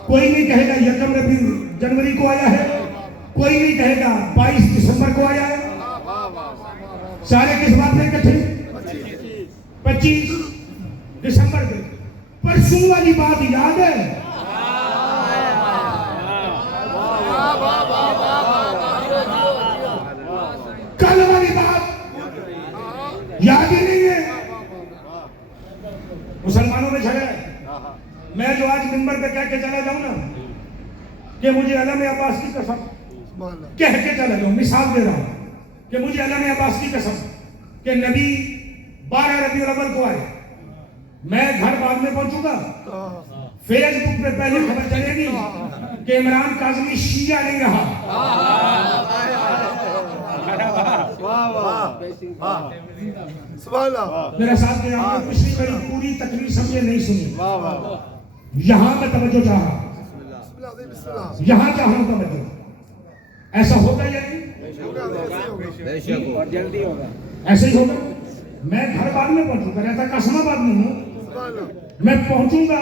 کوئی نہیں کہے گا 1 جنوری کو آیا ہے، کوئی نہیں کہے گا 22 دسمبر کو آیا ہے۔ سارے کس بات میں اکٹھے؟ 25 دسمبر کے۔ پرسوں والی بات یاد ہے؟ کل والی بات یاد ہی نہیں ہے۔ مسلمانوں میں جھگڑا ہے۔ میں جو آج منبر پہ کہہ کے چلا جاؤں نا کہ مجھے علم عباس کی قسم، کہہ کے چلا جاؤں، مثال دے رہا ہوں کہ مجھے علم عباس کی قسم کہ نبی 12 ربیع الاول کو آئے، میں گھر بعد میں پہنچوں گا، فیس بک پہ پہلے خبر چلے گی کہ عمران کاظمی شیعہ نہیں رہا۔ میرا ساتھ دے، آپ نے پچھلی بڑی پوری تقریر سمجھے نہیں سنی۔ یہاں میں توجہ چاہ رہا ہوں، یہاں چاہ رہا ہوں توجہ۔ ایسا ہوگا یا نہیں؟ ایسے ہی ہوگا۔ میں گھر بعد میں پہنچوں گا، رہتا قاسم آباد میں ہوں، میں پہنچوں گا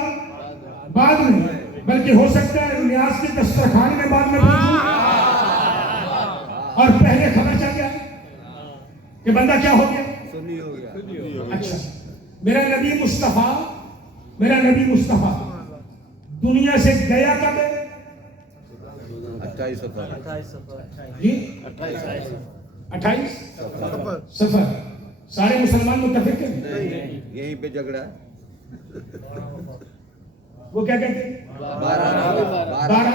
بعد میں، بلکہ ہو سکتا ہے نیاز کے دسترخوان میں بعد میں پہنچوں اور پہلے خبر چل جائے کہ بندہ کیا ہو گیا؟ اچھا، میرا نبی مصطفیٰ دنیا سے گیا کب ہے؟ 28 صفر۔ سارے مسلمان متفق ہیں؟ یہیں پہ جھگڑا ہے۔ وہ کیا کہتے ہیں؟ 12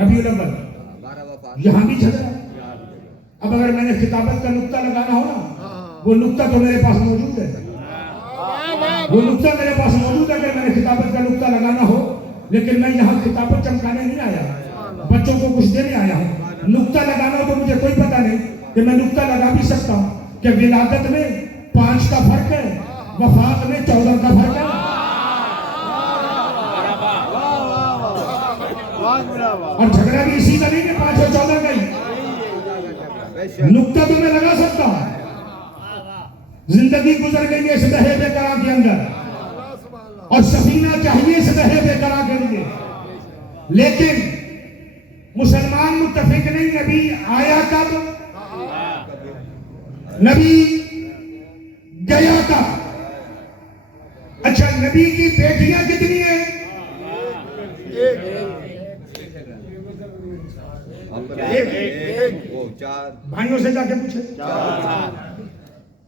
ربیع الاول۔ یہاں بھی جھگڑا ہے۔ اب اگر میں نے خطابت کا نقطہ لگانا ہو نا، وہ نقطہ تو میرے پاس موجود ہے۔ وہ نقطہ میرے پاس موجود ہے کہ میں نے خطابت کا نقطہ لگانا ہو، لیکن میں یہاں خطابت چمکانے نہیں آیا، بچوں کو کچھ دینے آیا ہوں۔ نقطہ لگانا ہو تو مجھے کوئی پتہ نہیں کہ میں نقطہ لگا بھی سکتا ہوں کہ ولادت میں 5 کا فرق ہے، وفات میں 14 کا فرق ہے۔ اور جھگڑا بھی اسی کا نہیں کہ 5 اور 14 کا ہی، نقطہ تو میں لگا سکتا ہوں۔ زندگی گزر گئی ہے اس دہے بے قرار کے اندر، اور سفینہ چاہیے اس دہے بے قرار کے لیے، لیکن مسلمان متفق نہیں۔ نبی آیا کب؟ نبی گیا کب؟ اچھا، نبی کی بیٹیاں کتنی ہیں؟ وہ 4 بھائیوں سے جا کے پوچھے،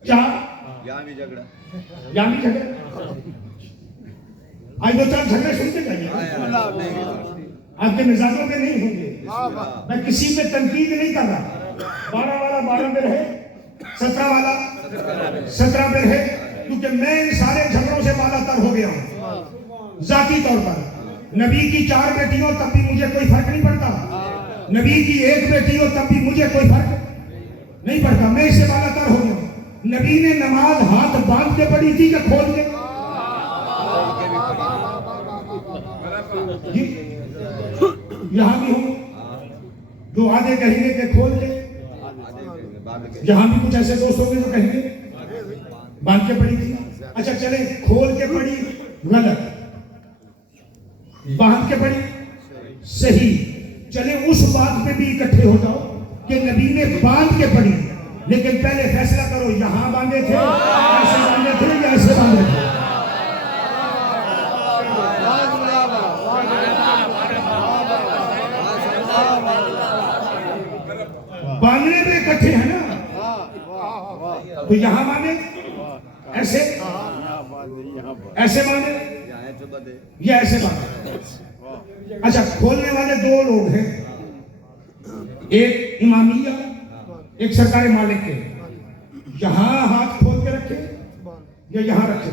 4 یہاں بھی جھگڑا، یہاں بھی جھگڑے، آج 2-4 جھگڑے سنتے جائیے، آپ کے مزاجوں میں نہیں ہوں گے۔ میں کسی میں تنقید نہیں کر رہا، 12 والا 12 میں رہے، 17 والا 17 میں رہے، کیونکہ میں ان سارے جھگڑوں سے بالا تر ہو گیا ہوں ذاتی طور پر۔ نبی کی 4 بیٹیوں تب بھی مجھے کوئی فرق نہیں پڑتا، نبی کی 1 بیٹی ہو تب بھی مجھے کوئی فرق نہیں پڑتا، میں اس سے بالا تر ہو گیا ہوں۔ نبی نے نماز ہاتھ باندھ کے پڑھی تھی کہ کھول کے؟ یہاں بھی ہوں جو آدھے کہیں گے کہ کھول کے، یہاں بھی کچھ ایسے دوست ہوں گے جو کہیں گے باندھ کے پڑھی تھی۔ اچھا چلیں، کھول کے پڑھی غلط، باندھ کے پڑھی صحیح، چلیں اس بات پہ بھی اکٹھے ہو جاؤ کہ نبی نے باندھ کے پڑھی، لیکن پہلے فیصلہ کرو یہاں باندھے تھے، ایسے باندھے تھے یا ایسے باندھے تھے؟ باندھنے پہ اکٹھے ہیں نا، تو یہاں باندھے، ایسے ایسے باندھے یا ایسے باندھے؟ اچھا، کھولنے والے 2 لوگ ہیں، ایک امامیہ، ایک سرکار مالک کے، یہاں ہاتھ کھول کے رکھے یا یہاں رکھے؟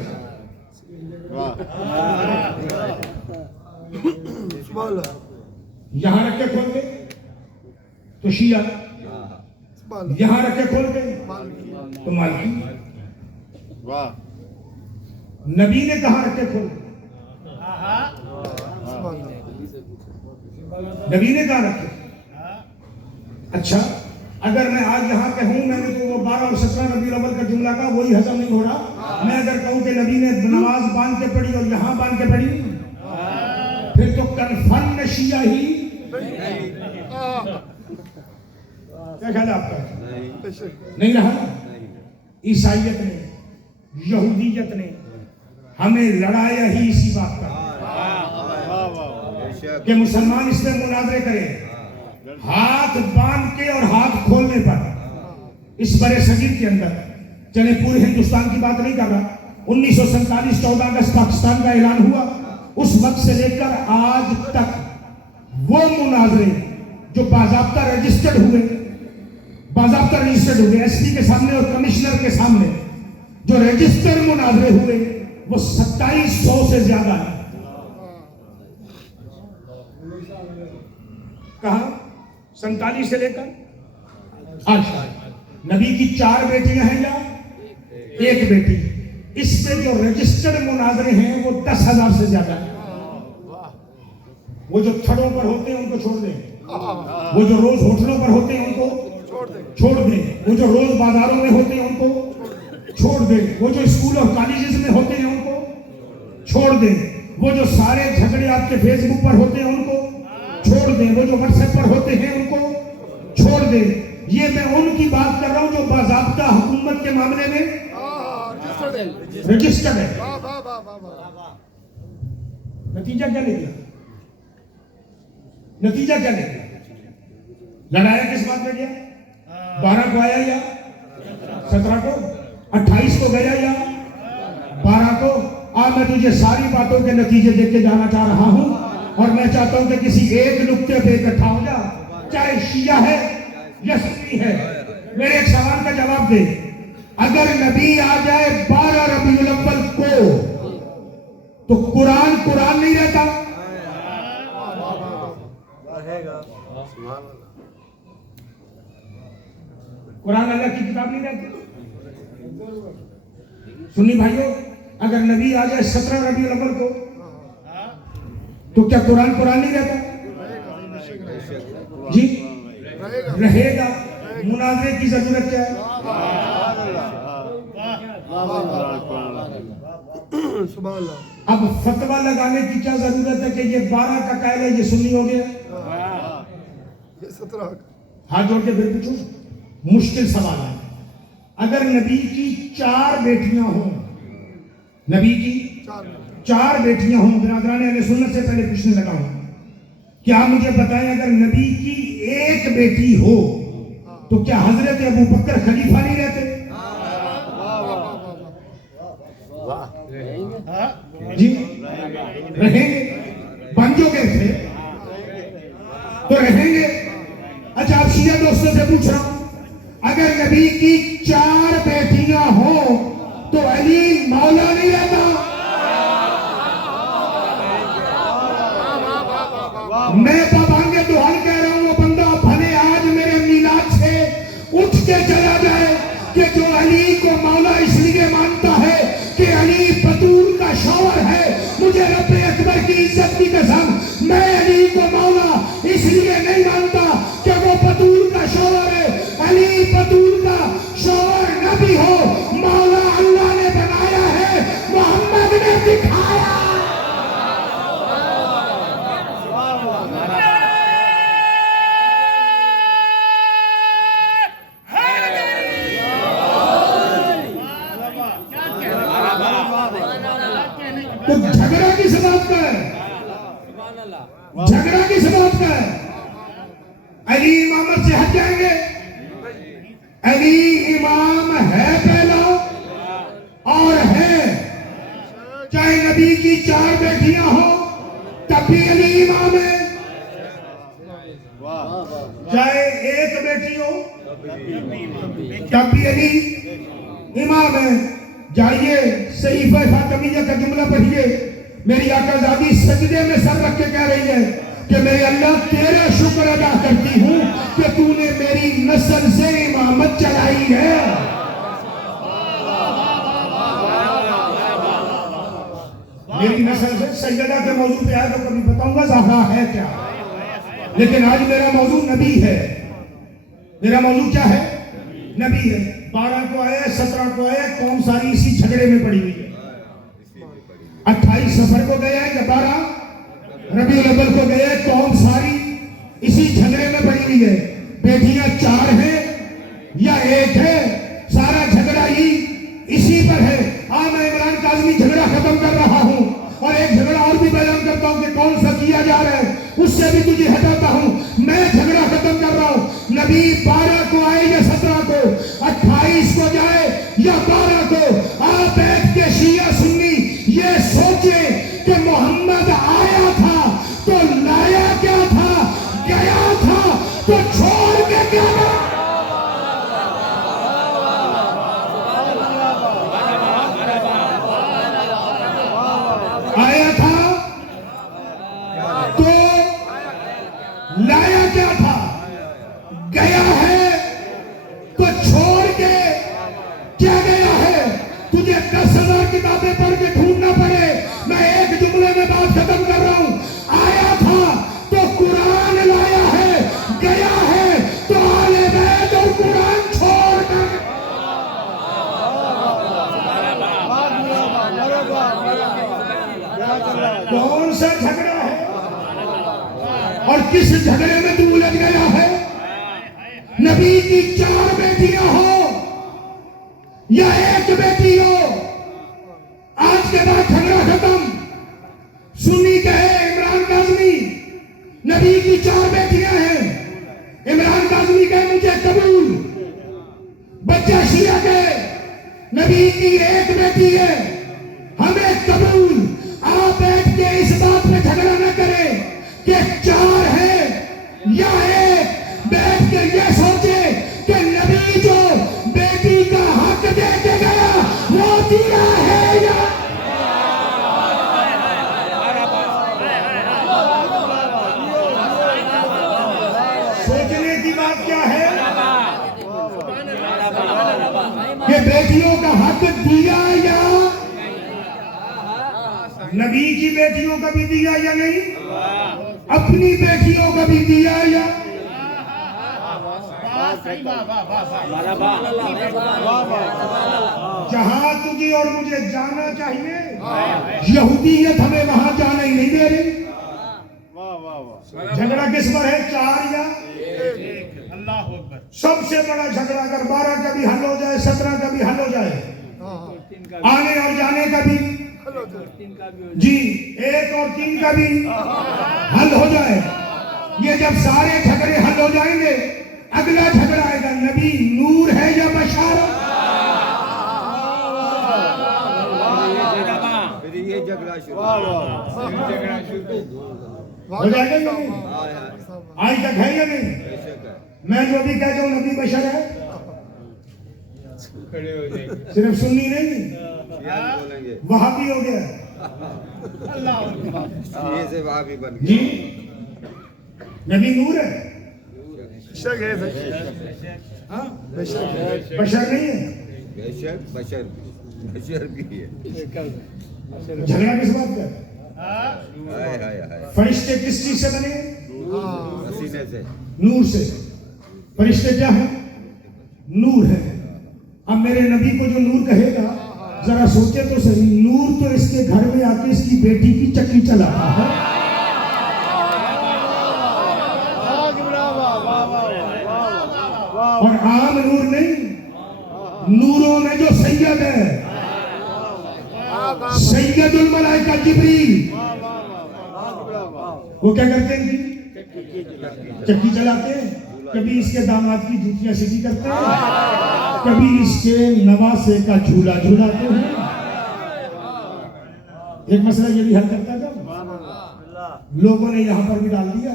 یہاں رکھ کے کھول کے تو شیعہ، یہاں رکھ کے کھول کے تو مالکی۔ نبی نے کہاں رکھ کے کھول کے؟ نبی نے کہاں رکھے؟ اچھا، اگر میں آج یہاں کہوں میں نے تو وہ 12 اور 17 ربیع الاول کا جملہ کا وہی ہضم نہیں ہو رہا، میں اگر کہوں کہ نبی نے نماز باندھ کے پڑھی اور یہاں باندھ کے پڑھی، پھر تو کنفرم شیعہ ہی۔ کیا خیال ہے آپ کا؟ نہیں رہا۔ عیسائیت نے، یہودیت نے ہمیں لڑایا ہی اسی بات کا کہ مسلمان اس میں مناظرے کرے، ہاتھ باندھ کے اور ہاتھ کھولنے پر۔ اس برے صغیر کے اندر، چلے پورے ہندوستان کی بات نہیں کر رہا، 1947 14 اگست پاکستان کا اعلان ہوا، اس وقت سے لے کر آج تک وہ مناظرے جو باضابطہ رجسٹرڈ ہوئے، ایس پی کے سامنے اور کمشنر کے سامنے جو رجسٹر مناظرے ہوئے، وہ 2700 سے زیادہ ہے۔ کہاں؟ 47 سے لے کر آج تک۔ نبی کی 4 بیٹیاں ہیں یا 1 بیٹی؟ اس پہ جو رجسٹرڈ مناظرے ہیں وہ 10,000 سے زیادہ ہیں۔ وہ جو تھڑوں پر ہوتے ہیں ان کو چھوڑ دیں، وہ جو روز ہوٹلوں پر ہوتے ہیں ان کو چھوڑ دیں، وہ جو روز بازاروں میں ہوتے ہیں ان کو چھوڑ دیں، وہ جو اسکول اور کالجز میں ہوتے ہیں ان کو چھوڑ دیں، وہ جو سارے جھگڑے آپ کے فیس بک پر ہوتے ہیں ان کو چھوڑ دیں، وہ جو واٹس ایپ پر ہوتے ہیں ان کو چھوڑ دیں۔ یہ میں ان کی بات کر رہا ہوں جو باضابطہ حکومت کے معاملے میں رجسٹرڈ ہے۔ نتیجہ کیا نکلا؟ نتیجہ کیا نکلا؟ لڑایا کس بات میں گیا؟ 12 کو آیا یا 17 کو؟ 28 کو گیا یا 12 کو؟ میں تجھے ساری باتوں کے نتیجے دیکھ کے جانا چاہ رہا ہوں، اور میں چاہتا ہوں کہ کسی ایک نقطے پہ اکٹھا ہو جا، چاہے شیعہ ہے یا سنی ہے۔ میرے ایک سوال کا جواب دے، اگر نبی آ جائے 12 ربیع الاول کو تو قرآن قرآن نہیں رہتا. قرآن اللہ کی کتاب نہیں رہتی. سنی بھائیو، اگر نبی آ جائے 17 ربیع الاول کو تو کیا قرآن قرآن نہیں رہتا؟ جی رہے گا. مناظرے کی ضرورت کیا ہے؟ اب فتویٰ لگانے کی کیا ضرورت ہے کہ یہ 12 کا قائل ہے، یہ سنی ہو گیا؟ ہاتھ جوڑ کے پھر پوچھو. مشکل سوال ہے. اگر نبی کی 4 بیٹیاں ہوں، نبی کی 4 بیٹیاں ہوں، برادران اہل سنت سے پہلے پوچھنے لگا ہوں، کیا مجھے بتائیں اگر نبی کی 1 بیٹی ہو تو کیا حضرت ابو بکر خلیفہ نہیں رہتے؟ جی رہیں گے. بن جو گئے تھے تو رہیں گے. اچھا اب شیعہ دوستوں سے پوچھ رہا ہوں، اگر نبی کی 4 بیٹیاں ہوں تو علی مولا نہیں رہتا؟ میں پابانگے دوہن کہہ رہا ہوں، وہ بندہ بھلے آج میرے میلاد سے اٹھ کے چلا جائے کہ جو علی کو مولا اس لیے مانتا ہے کہ علی بطول کا شوہر ہے، مجھے رب اکبر کی عزت کی قسم میں علی کو مولا اس لیے نہیں مانتا کہ وہ بطول کا شوہر ہے. علی بطول کا شوہر نہ بھی ہو، مولا اللہ نے بنایا ہے، محمد نے دکھایا. تو جھگڑا کس بات کا ہے؟ جھگڑا کس بات کا ہے؟ علی امامت سے ہٹ جائیں گے؟ علی امام ہے پہلا اور ہے. چاہے نبی کی 4 بیٹیاں ہوں تب بھی علی امام ہے، چاہے 1 بیٹی ہو تب بھی علی امام ہے. جائیے صحیفہ فاطمیہ کا جملہ پڑھیے. میری آقا زادی سجدے میں سر رکھ کے کہہ رہی ہے کہ میرے اللہ تیرے شکر ادا کرتی ہوں کہ تو نے میری نسل سے امامت چلائی ہے. میری نسل سے سیدہ کے موضوع پہ آئے تو کبھی بتاؤں گا زہرا ہے کیا، لیکن آج میرا موضوع نبی ہے. میرا موضوع کیا ہے؟ نبی ہے. 12 کو آیا، 17 کو آیا، قوم ساری اسی جھگڑے میں پڑی ہوئی ہے. 28 سفر کو گیا ہے کہ 12 ربیع الاول کو گیا ہے، قوم ساری اسی جھگڑے میں پڑی ہوئی ہے. بیٹیاں 4 ہیں یا 1 ہے، سارا جھگڑا ہی اسی پر ہے. میں عمران کاظمی جھگڑا ختم کر رہا ہوں اور ایک جھگڑا اور بھی بیان کرتا ہوں کہ کون سا کیا جا رہا ہے، اس سے بھی تجھے ہٹاتا ہوں. میں جھگڑا ختم کر رہا ہوں. نبی 12 کو آئے یا 17 کو، 28 کو جائے یا 12 کو، آپ بیٹھ کے شیعہ سنی یہ سوچیں کہ محمد آیا تھا تو لایا کیا تھا، گیا تھا تو چھوڑ کے کیا گیا. آیا تھا تو لایا کیا تھا، گیا ہے تو چھوڑ کے کیا گیا ہے. تجھے 10,000 کتابیں پڑھ کے ڈھونڈنا پڑے، میں ایک جملے میں بات ختم کر رہا ہوں. آیا تھا تو قرآن لایا ہے، گیا ہے تو آل بیت اور قرآن چھوڑ کر. کون سا جھگڑا ہے اور کس جھگڑے میں تو الجھ گیا ہے؟ نبی کی 4 بیٹیاں ہو یا 1 بیٹی ہو، آج کے بعد جھگڑا ختم. سنی کہے عمران کاظمی نبی کی 4 بیٹیاں ہیں، عمران کاظمی کہے مجھے قبول. بچہ شیعہ کہے نبی کی 1 بیٹی ہے، ہمیں قبول. آپ بیٹھ کے اس بات پہ جھگڑا نہ کریں کہ 4 ہے یا 1. بیٹھ کے یہ سوچے کہ نبی جو بیٹی کا حق دے کے گیا وہ دیا ہے یا کہ بیٹیوں کا حق دیا یا نبی کی بیٹیوں کا بھی دیا یا نہیں، اپنی بیٹیوں کا بھی دیا یا جہاں تجھے اور مجھے جانا چاہیے، یہودیت ہمیں وہاں جانے ہی نہیں دے رہی۔ جھگڑا کس پر ہے؟ 4 یا اللہ اکبر۔ سب سے بڑا جھگڑا اگر 12 کا بھی حل ہو جائے، 17 کا بھی حل ہو جائے، آنے اور جانے کا بھی، جی 1 اور 3 کا بھی حل ہو جائے، یہ جب سارے جھگڑے حل ہو جائیں گے، اگلا جھگڑا آئے گا نبی نور ہے یا بشار؟ پھر یہ جھگڑا شروع ہو جائے گا یا نہیں؟ آج تک ہے یا نہیں؟ میں جو بھی کہتا ہوں نبی بشر ہے، صرف سنی نہیں، بولیں گے وہاں بھی ہو گیا یہ سے وہاں بھی بن جی، گیا۔ نبی نور ہے، ہاں بشر نہیں ہے۔ بے شک بشر بھی ہے۔ جھگڑا کس بات کا ہے؟ ہائے ہائے ہائے، فرشتے کس چیز سے بنے؟ پسینے سے۔ نور سے۔ فرشتے کیا ہیں؟ نور ہے۔ اب میرے نبی کو جو نور کہے گا، ذرا سوچے تو صحیح، نور تو اس کے گھر میں آ کے اس کی بیٹی کی چکی چلاتا ہے، اور عام نور نہیں، نوروں میں جو سید ہے، سید الملائکہ جبریل، وہ کیا کرتے ہیں جی؟ چکی چلاتے ہیں، کبھی اس کے داماد کی جوتیاں سیدھی کرتے ہیں، کبھی اس کے نواسے کا جھولا جھولاتے ہیں۔ ایک مسئلہ یہ بھی حل کرتا تھا، لوگوں نے یہاں پر بھی ڈال دیا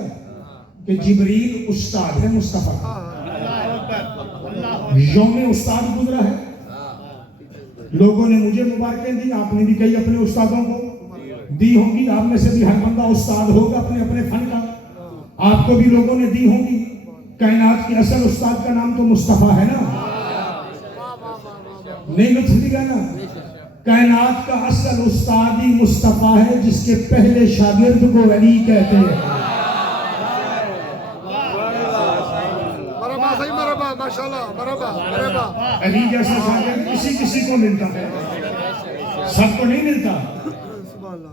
کہ جبریل استاد ہے مصطفیٰ، یوم استاد گزرا ہے، لوگوں نے مجھے مبارکیں دی، آپ نے بھی کئی اپنے استادوں کو دی ہوں گی، آپ میں سے بھی ہر بندہ استاد ہوگا اپنے اپنے فن کا، آپ کو بھی لوگوں نے دی ہوں گی۔ کائنات کے اصل استاد کا نام تو مصطفیٰ ہے نا، نہیں لطف دی گا نا، کائنات کا اصل استاد ہی مصطفیٰ ہے، جس کے پہلے شاگرد کو علی کہتے ہیں۔ علی جیسا شاگرد کسی کو ملتا ہے، سب کو نہیں ملتا۔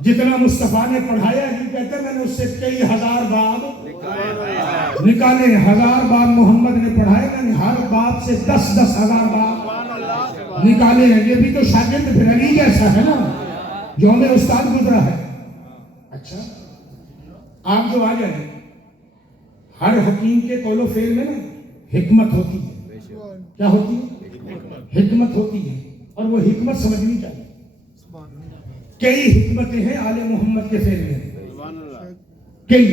جتنا مصطفیٰ نے پڑھایا، علی کہتے ہیں میں نے اس سے کئی ہزار باب نکالے، 1000 باب محمد نے پڑھائے، میں نے ہر باب سے 10 ہزار باب نکالے ہیں۔ یہ بھی تو شاگرد پھر علی جیسا ہے نا، جو ہمیں استاد گزرا ہے۔ اچھا، آپ جو آ جائیں، ہر حکیم کے قول و فعل میں نا حکمت ہوتی ہے۔ کیا ہوتی ہے؟ حکمت ہوتی ہے، اور وہ حکمت سمجھنی چاہیے۔ کئی حکمتیں ہیں آل محمد کے فعل میں، کئی،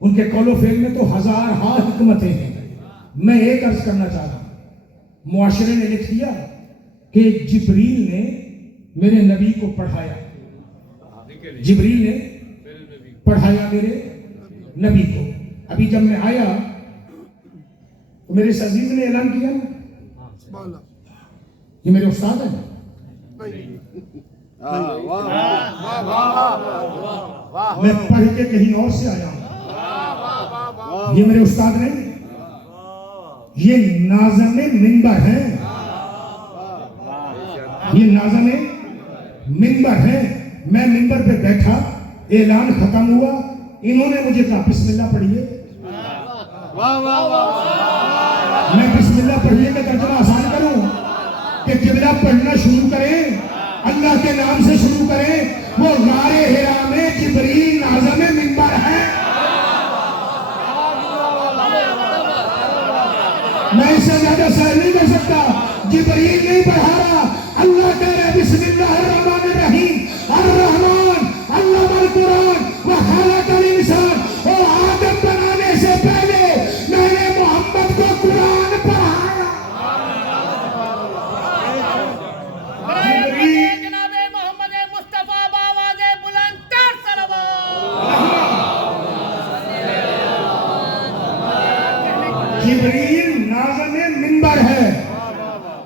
ان کے قول و فعل میں تو 1000 حکمتیں ہیں۔ میں ایک عرض کرنا چاہتا ہوں، معاشرے نے لکھ دیا کہ جبریل نے میرے نبی کو پڑھایا، جبریل نے پڑھایا میرے نبی کو۔ ابھی جب میں آیا تو میرے عزیز نے اعلان کیا نا، یہ میرے استاد ہیں، میں پڑھ کے کہیں اور سے آیا ہوں، یہ میرے استاد نہیں، یہ ناظم منبر ہیں، یہ ناظم منبر ہیں۔ میں منبر پہ بیٹھا، اعلان ختم ہوا، انہوں نے مجھے کہا بسم اللہ پڑھیے۔ میں بسم اللہ پڑھیے کا ترجمہ آسان کروں کہ قبلہ پڑھنا شروع کریں، اللہ کے نام سے شروع کریں، وہ غار حرا میں جبریل ناظم منبر ہے۔ میں اس سے زیادہ سہل نہیں کر سکتا، جبریل نہیں پڑھا رہا، اللہ کہہ رہے بسم اللہ الرحمن الرحیم، الرحمن علم القرآن وخلق الانسان، اور آدم بنانے سے پہلے میں نے محمد کو قرآن پڑھایا۔ جناب محمد مصطفیٰ باواز بلند تر سلوات۔ جبریل ناظم منبر ہے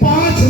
5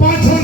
5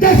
10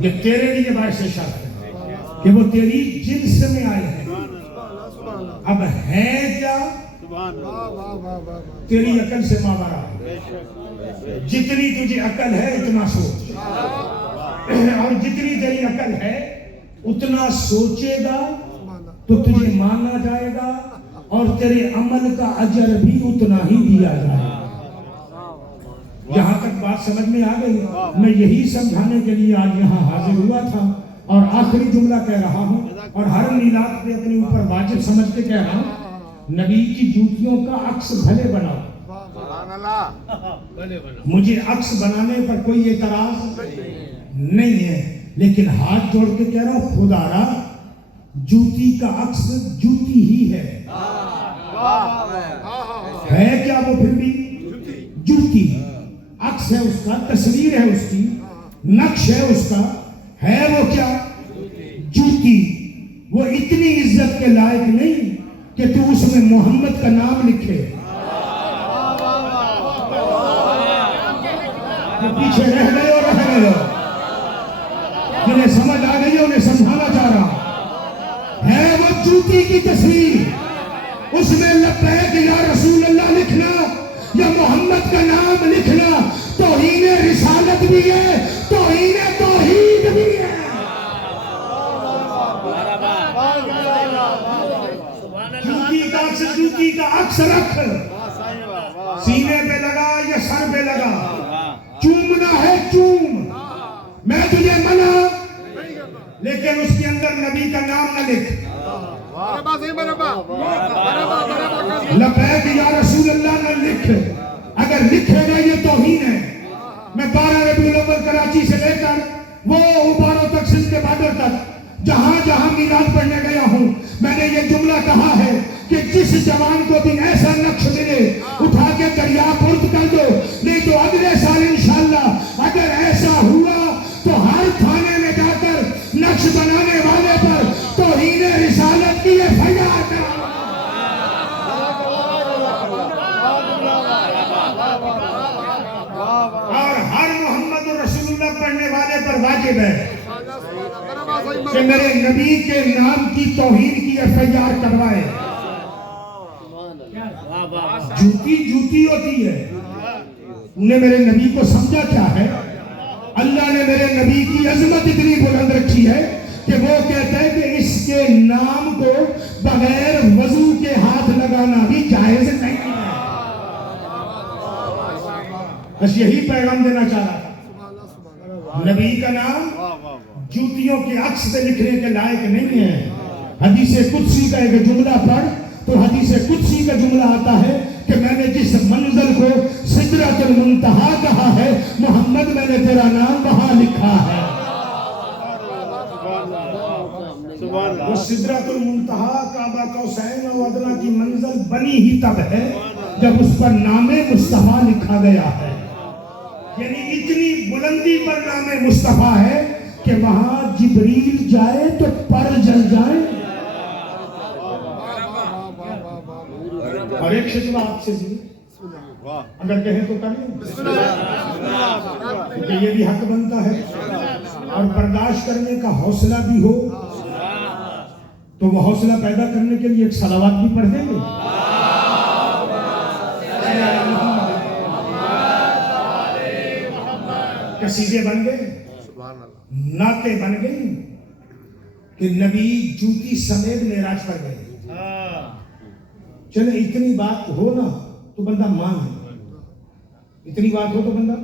یہ تیرے لیے باعث شرط ہے کہ وہ تیری جنس میں آئے ہیں. اب ہے کیا تیری عقل سے ماورا ہے. جتنی تجھے عقل ہے اتنا سوچ, اور جتنی تیری عقل ہے اتنا سوچے گا تو تجھے مانا جائے گا, اور تیرے عمل کا اجر بھی اتنا ہی دیا جائے گا. جہاں تک بات سمجھ میں آ گئی, میں یہی سمجھانے کے لیے آج یہاں حاضر ہوا تھا, اور آخری جملہ کہہ رہا ہوں, اور ہر میلاد پہ اپنے اوپر واجب سمجھ کے کہہ رہا ہوں, نبی کی جوتیوں کا عکس بھلے بناؤ. مجھے عکس بنانے پر کوئی اعتراض نہیں ہے, لیکن ہاتھ جوڑ کے کہہ رہا ہوں خدا را جوتی کا عکس جوتی ہی ہے کیا وہ پھر بھی جوتی, عکس ہے اس کا, تصویر ہے اس کی, نقش ہے اس کا, ہے وہ کیا جوتی. وہ اتنی عزت کے لائق نہیں کہ تو اس میں محمد کا نام لکھے. پیچھے رہ گئے اور رہ گئے, جنہیں سمجھ آ گئی انہیں سمجھانا چاہ رہا ہے. وہ جوتی کی تصویر, اس میں لبیک یا رسول اللہ لکھنا یا محمد کا نام لکھنا توہین رسالت بھی ہے, توہین توحید بھی ہے. جوتی کا عکس رکھ, سینے پہ لگا یا سر پہ لگا, چومنا ہے چوم, میں تجھے منع, لیکن اس کے اندر نبی کا نام نہ لکھ. لبیک یا رسول اللہ نہ لکھ, اگر لکھے گا یہ توہین ہے. میں 12 ربیع الاول کراچی سے لے کر وہ اوپاروں تک سندھ کے بارڈر تک جہاں جہاں میلاد پڑھنے گیا ہوں, میں نے یہ جملہ کہا ہے کہ جس جوان کو بھی ایسا نقش ملے اٹھا کے دریا پرد کر دو, نہیں تو اگلے سال انشاءاللہ اگر ایسا ہوا تو ہر تھانے میں جا کر نقش بنانے والے پر توہین رسالت کی FIR کرا. اور ہر محمد رسول اللہ پڑھنے والے پر واجب ہے کہ میرے نبی کے نام کی توہین کی FIR کروائے. جوتی جوتی ہوتی ہے, انہیں میرے نبی کو سمجھا کیا ہے. اللہ نے میرے نبی کی عظمت اتنی بلند رکھی ہے کہ وہ کہتا ہے کہ اس کے نام کو بغیر وضو کے ہاتھ لگانا بھی جائز نہیں ہے. بس یہی پیغام دینا چاہ رہا تھا. نبی کا نام جوتیوں کے عکس پہ لکھنے کے لائق نہیں ہے. حدیث قدسی کا ایک جملہ پڑھ تو حدیث قدسی کا جملہ آتا ہے کہ میں نے جس منزل کو سدرۃ المنتہا کہا ہے, محمد میں نے تیرا نام وہاں لکھا ہے. وہ سدرۃ المنتہا کعبہ قوسین و ادنیٰ کی منزل بنی ہی تب ہے جب اس پر نام مصطفیٰ لکھا گیا ہے. یعنی اتنی بلندی پر نام مصطفیٰ ہے کہ وہاں جبریل جائے تو پر جل جائے. اور ایک شکوہ آپ سے بھی اگر کہیں تو کریں, کیونکہ یہ بھی حق بنتا ہے, اور برداشت کرنے کا حوصلہ بھی ہو تو وہ حوصلہ پیدا کرنے کے لیے ایک صلوات بھی پڑھ دیں گے. قصیدے بن گئے, نعتیں بن گئی کہ نبی جوتی سمیت معراج پر گئے. چلے اتنی بات ہو نا تو بندہ مان لے, اتنی بات ہو تو بندہ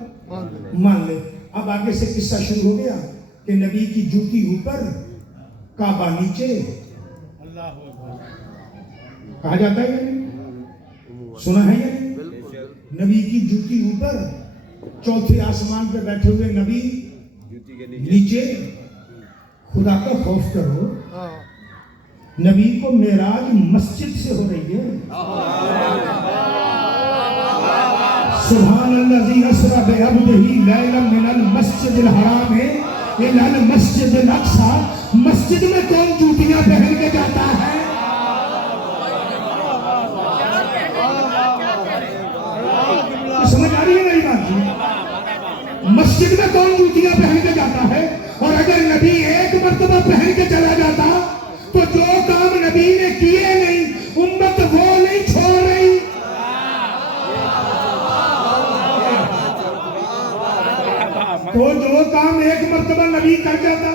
مان لے. اب آگے سے قصہ شروع ہو گیا کہ نبی کی جوتی اوپر کعبہ نیچے, کہا جاتا ہے سنا ہے یا نہیں؟ نبی کی جوتی اوپر, چوتھے آسمان پہ بیٹھے ہوئے نبی نیچے. خدا کا خوف کرو, نبی کو معراج مسجد سے ہو رہی ہے. سبحان الذی اسری بعبدہ لیلا من المسجد الحرام الی المسجد الاقصی. مسجد میں کون جوتیاں پہن کے جاتا ہے؟ سمجھ آ رہی ہے میری بات؟ مسجد میں کون جوتیاں پہن کے جاتا ہے؟ اگر نبی ایک مرتبہ پہن کے چلا جاتا تو جو کام نبی نے کیے نہیں امت وہ نہیں چھوڑ رہی. تو جو کام ایک مرتبہ نبی کر جاتا.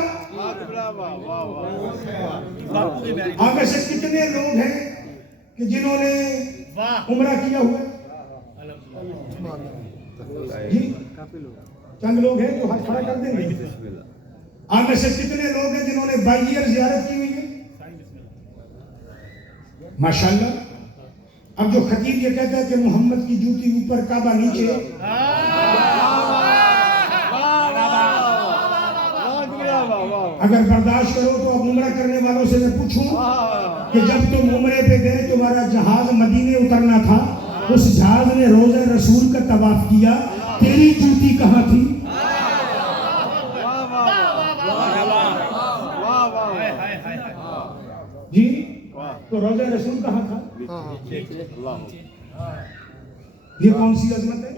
آپ میں سے کتنے لوگ ہیں کہ جنہوں نے عمرہ کیا ہوا ہے؟ جی چند لوگ ہیں جو ہاتھ کھڑا کر دیں گے. آپ میں سے کتنے لوگ ہیں جنہوں نے 22 ایئر زیارت کی ہوئی ہے؟ ماشاءاللہ. اب جو خطیب یہ کہتا ہے کہ محمد کی جوتی اوپر کعبہ نیچے، اگر برداشت کرو تو اب عمرہ کرنے والوں سے میں پوچھوں کہ جب تم عمرے پہ گئے تمہارا جہاز مدینے اترنا تھا، اس جہاز نے روضہ رسول کا طواف کیا، تیری جوتی کہاں تھی؟ جی تو روضہ رسول کہاں تھا؟ یہ کون سی عظمت ہے؟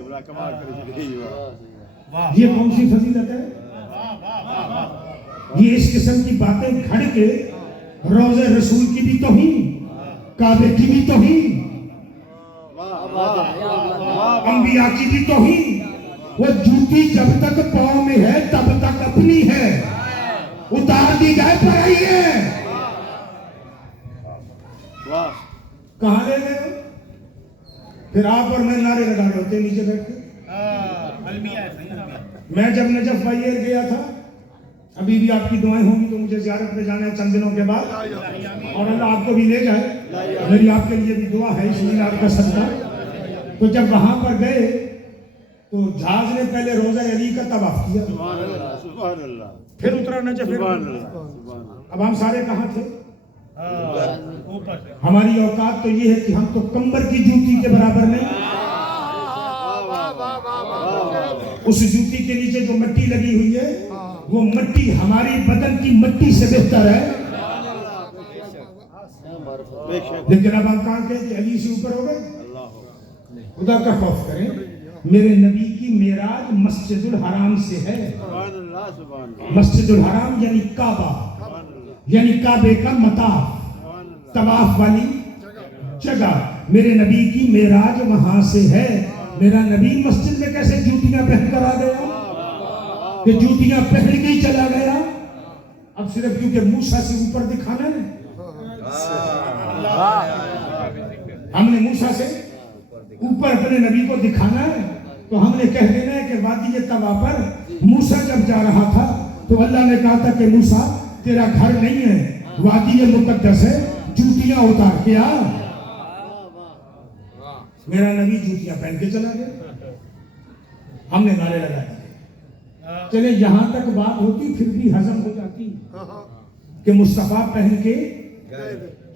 یہ کون سی فضیلت ہے؟ یہ اس قسم کی باتیں گھڑ کے روضہ رسول کی بھی توہین، کعبے کی بھی توہین، انبیاء کی بھی توہین. وہ جوتی جب تک پاؤں میں ہے تب تک اپنی ہے، اتار دی جائے پڑھائی ہے. کہاں لے گئے؟ پھر آپ اور میں نعرے لگا رہے ہوتے نیچے بیٹھ کے. میں جب نجف بائیر گیا تھا، ابھی بھی آپ کی دعائیں ہوں گی تو مجھے زیارت پہ جانا ہے چند دنوں کے بعد، اور اللہ آپ کو بھی لے جائے. میری آپ کے لیے بھی دعا ہے اس میلاد کا صدقہ. تو جب وہاں پر گئے تو جہاز نے پہلے روضہ علی کا طواف کیا، پھر اترا نجف. اب ہم سارے کہاں تھے؟ ہماری اوقات تو یہ ہے کہ ہم تو کمبر کی جوتی کے برابر نہیں. اس جوتی کے نیچے جو مٹی لگی ہوئی ہے وہ مٹی ہماری بدن کی مٹی سے بہتر ہے. لیکن اب ہم کہاں کہ علی سے اوپر ہو گئے. خدا کا خوف کریں. میرے نبی کی معراج مسجد الحرام سے ہے. مسجد الحرام یعنی کعبہ، یعنی کعبے کا مطاف، طواف والی جگہ. میرے نبی کی معراج وہاں سے ہے. میرا نبی مسجد میں کیسے جوتیاں پہن کر آ گیا کہ جوتیاں پہن کے ہی چلا گیا؟ اب صرف کیونکہ موسیٰ سے اوپر دکھانا ہے. ہم نے موسیٰ سے اوپر اپنے نبی کو دکھانا ہے تو ہم نے کہہ دینا ہے کہ وادی طوا پر موسیٰ جب جا رہا تھا تو اللہ نے کہا تھا کہ موسیٰ تیرا گھر نہیں ہے، وادی مقدس ہے، جوتیاں اتار کے آ. میرا نبی جوتیاں پہن کے چلا گیا. ہم نے نعرے لگا دیے. چلے یہاں تک بات ہوتی پھر بھی ہضم ہو جاتی کہ مصطفیٰ پہن کے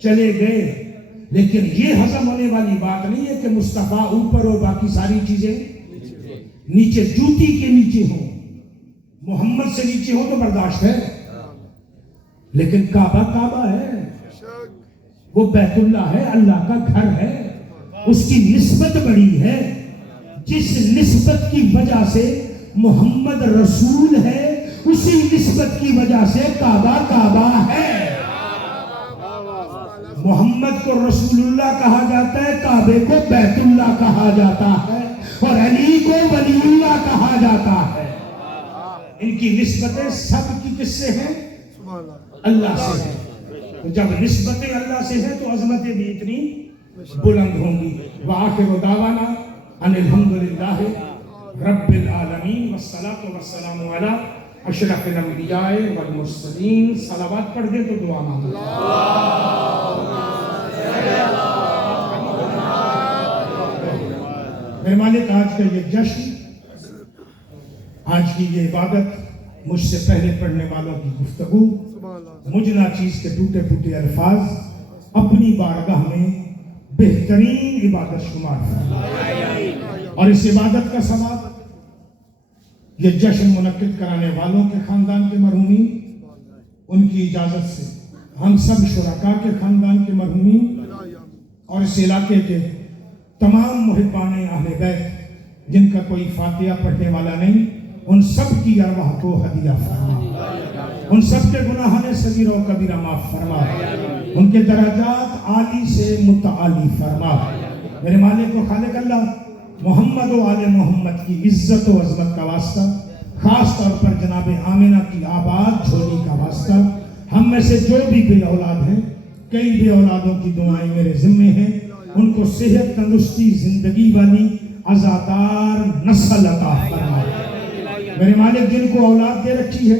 چلے گئے. لیکن یہ ہضم ہونے والی بات نہیں ہے کہ مصطفیٰ اوپر اور باقی ساری چیزیں نیچے، جوتی کے نیچے ہوں، محمد سے نیچے ہو تو برداشت ہے. لیکن کعبہ کعبہ ہے، وہ بیت اللہ ہے، اللہ کا گھر ہے. اس کی نسبت بڑی ہے. جس نسبت کی وجہ سے محمد رسول ہے اسی نسبت کی وجہ سے کعبہ کعبہ ہے. محمد کو رسول اللہ کہا جاتا ہے، کعبے کو بیت اللہ کہا جاتا ہے، اور علی کو ولی اللہ کہا جاتا ہے. ان کی نسبتیں سب کی کس سے ہیں؟ اللہ سے ہیں. تو جب نسبتیں اللہ سے ہیں تو عظمتیں بھی اتنی بلند ہوں گی. وآخر دعوانا ان الحمدللہ رب العالمین والصلاة والسلام علی اشرف الانبیاء والمرسلین. صلوات پڑھ دیں تو دعا مانگیں. میرے مالک آج کا یہ جشن، آج کی یہ عبادت، مجھ سے پہلے پڑھنے والوں کی گفتگو، مجھ ناچیز کے ٹوٹے پھوٹے الفاظ اپنی بارگاہ میں بہترین عبادت شمار ہے. اور اس عبادت کا ثواب یہ جشن منعقد کرانے والوں کے خاندان کے مرحومین، ان کی اجازت سے ہم سب شرکاء کے خاندان کے مرحومین، اور اس علاقے کے تمام محبان اہل بیت جن کا کوئی فاتحہ پڑھنے والا نہیں، ان سب کی ارواح کو ہدیہ فرما، ان سب کے گناہان صغیر و کبیرہ معاف فرما، ان کے درجات عالی سے متعالی فرما۔ میرے مالک و خالق اللہ، محمد و آل محمد کی عزت و عظمت کا واسطہ، خاص طور پر جناب آمنہ کی آباد جھولی کا واسطہ، ہم میں سے جو بھی بے اولاد ہیں، کئی بے اولادوں کی دعائیں میرے ذمے ہیں، ان کو صحت، تندرستی، زندگی والی عزادار نسل عطا فرما۔ میرے مالک جن کو اولاد دے رکھی ہے،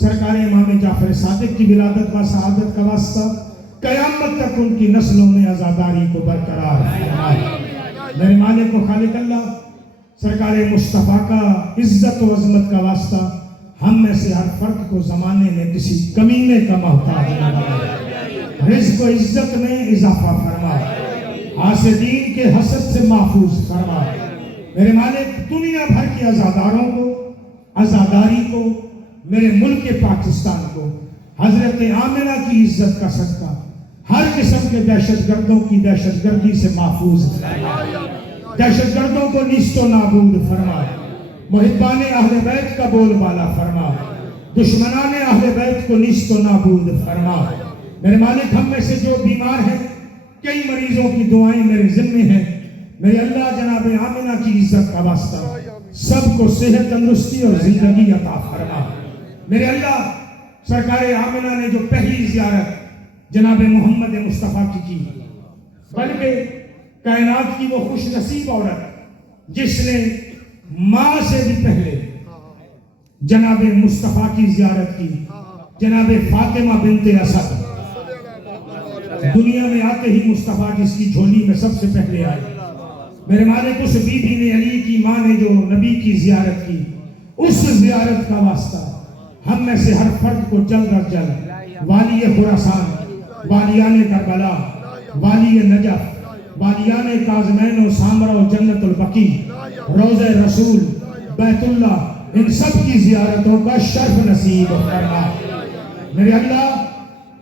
سرکار امام جعفر صادق کی ولادت و سعادت کا واسطہ، قیامت تک ان کی نسلوں میں عزاداری کو برقرار فرما۔ میرے مالک و خالق اللہ، سرکار مصطفیٰ کا عزت و عظمت کا واسطہ، ہم میں سے ہر فرد کو زمانے میں کسی کمینے کا محتاج نہ بنا، رزق و عزت میں اضافہ فرما، حاسدین کے حسد سے محفوظ فرما۔ میرے مالک دنیا بھر کے عزاداروں کو، عزاداری کو، میرے ملک پاکستان کو حضرت آمنہ کی عزت کا صدقہ ہر قسم کے دہشت گردوں کی دہشت گردی سے محفوظ فرما، دہشت گردوں کو نیست و نابود فرما، محبان اہل بیت کا بول بالا فرما، دشمنان اہل بیت کو نیست و نابود فرما۔ میرے مالک ہم میں سے جو بیمار ہیں، کئی مریضوں کی دعائیں میرے ذمے ہیں، میرے اللہ جناب آمنہ کی عزت کا واسطہ سب کو صحت، تندرستی اور زندگی عطا فرما۔ میرے اللہ سرکار آمنہ نے جو پہلی زیارت جناب محمد مصطفیٰ کی بلکہ کائنات کی وہ خوش نصیب عورت جس نے ماں سے بھی پہلے جناب مصطفیٰ کی زیارت کی، جناب فاطمہ بنت اسد، دنیا میں آتے ہی مصطفیٰ جس کی جھولی میں سب سے پہلے آئے۔ میرے مالک اس بی بی نے، علی کی ماں نے جو نبی کی زیارت کی، اس زیارت کا واسطہ ہم میں سے ہر فرد کو جلد از جلد والی خراسان، والیان کربلا، والی نجف، والیان کاظمین و سامرہ و جنت البقیع، روضہ رسول، بیت اللہ، ان سب کی زیارتوں کا شرف نصیب فرما۔ میرے اللہ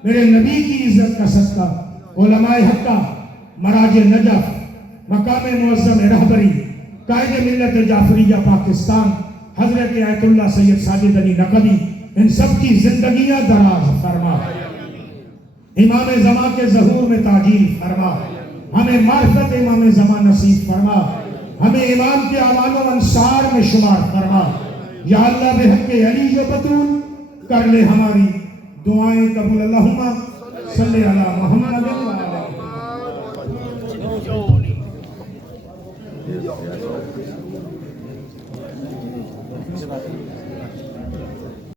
میرے نبی کی عزت کا صدقہ علماء حقہ، مراج نجف، مقام معظم رہبری، قائد ملت جعفریہ پاکستان حضرت آیت اللہ سید ساجد علی نقوی، ان سب کی زندگیاں دراز فرما، امام زمان کے ظہور میں تعجیل فرما، ہمیں معرفت امام زمان نصیب فرما، ہمیں امام کے اعوان و انصار میں شمار فرما۔ یا اللہ بحق علی و بطول کر لے ہماری دعائیں قبول، اللہم صلی علی محمد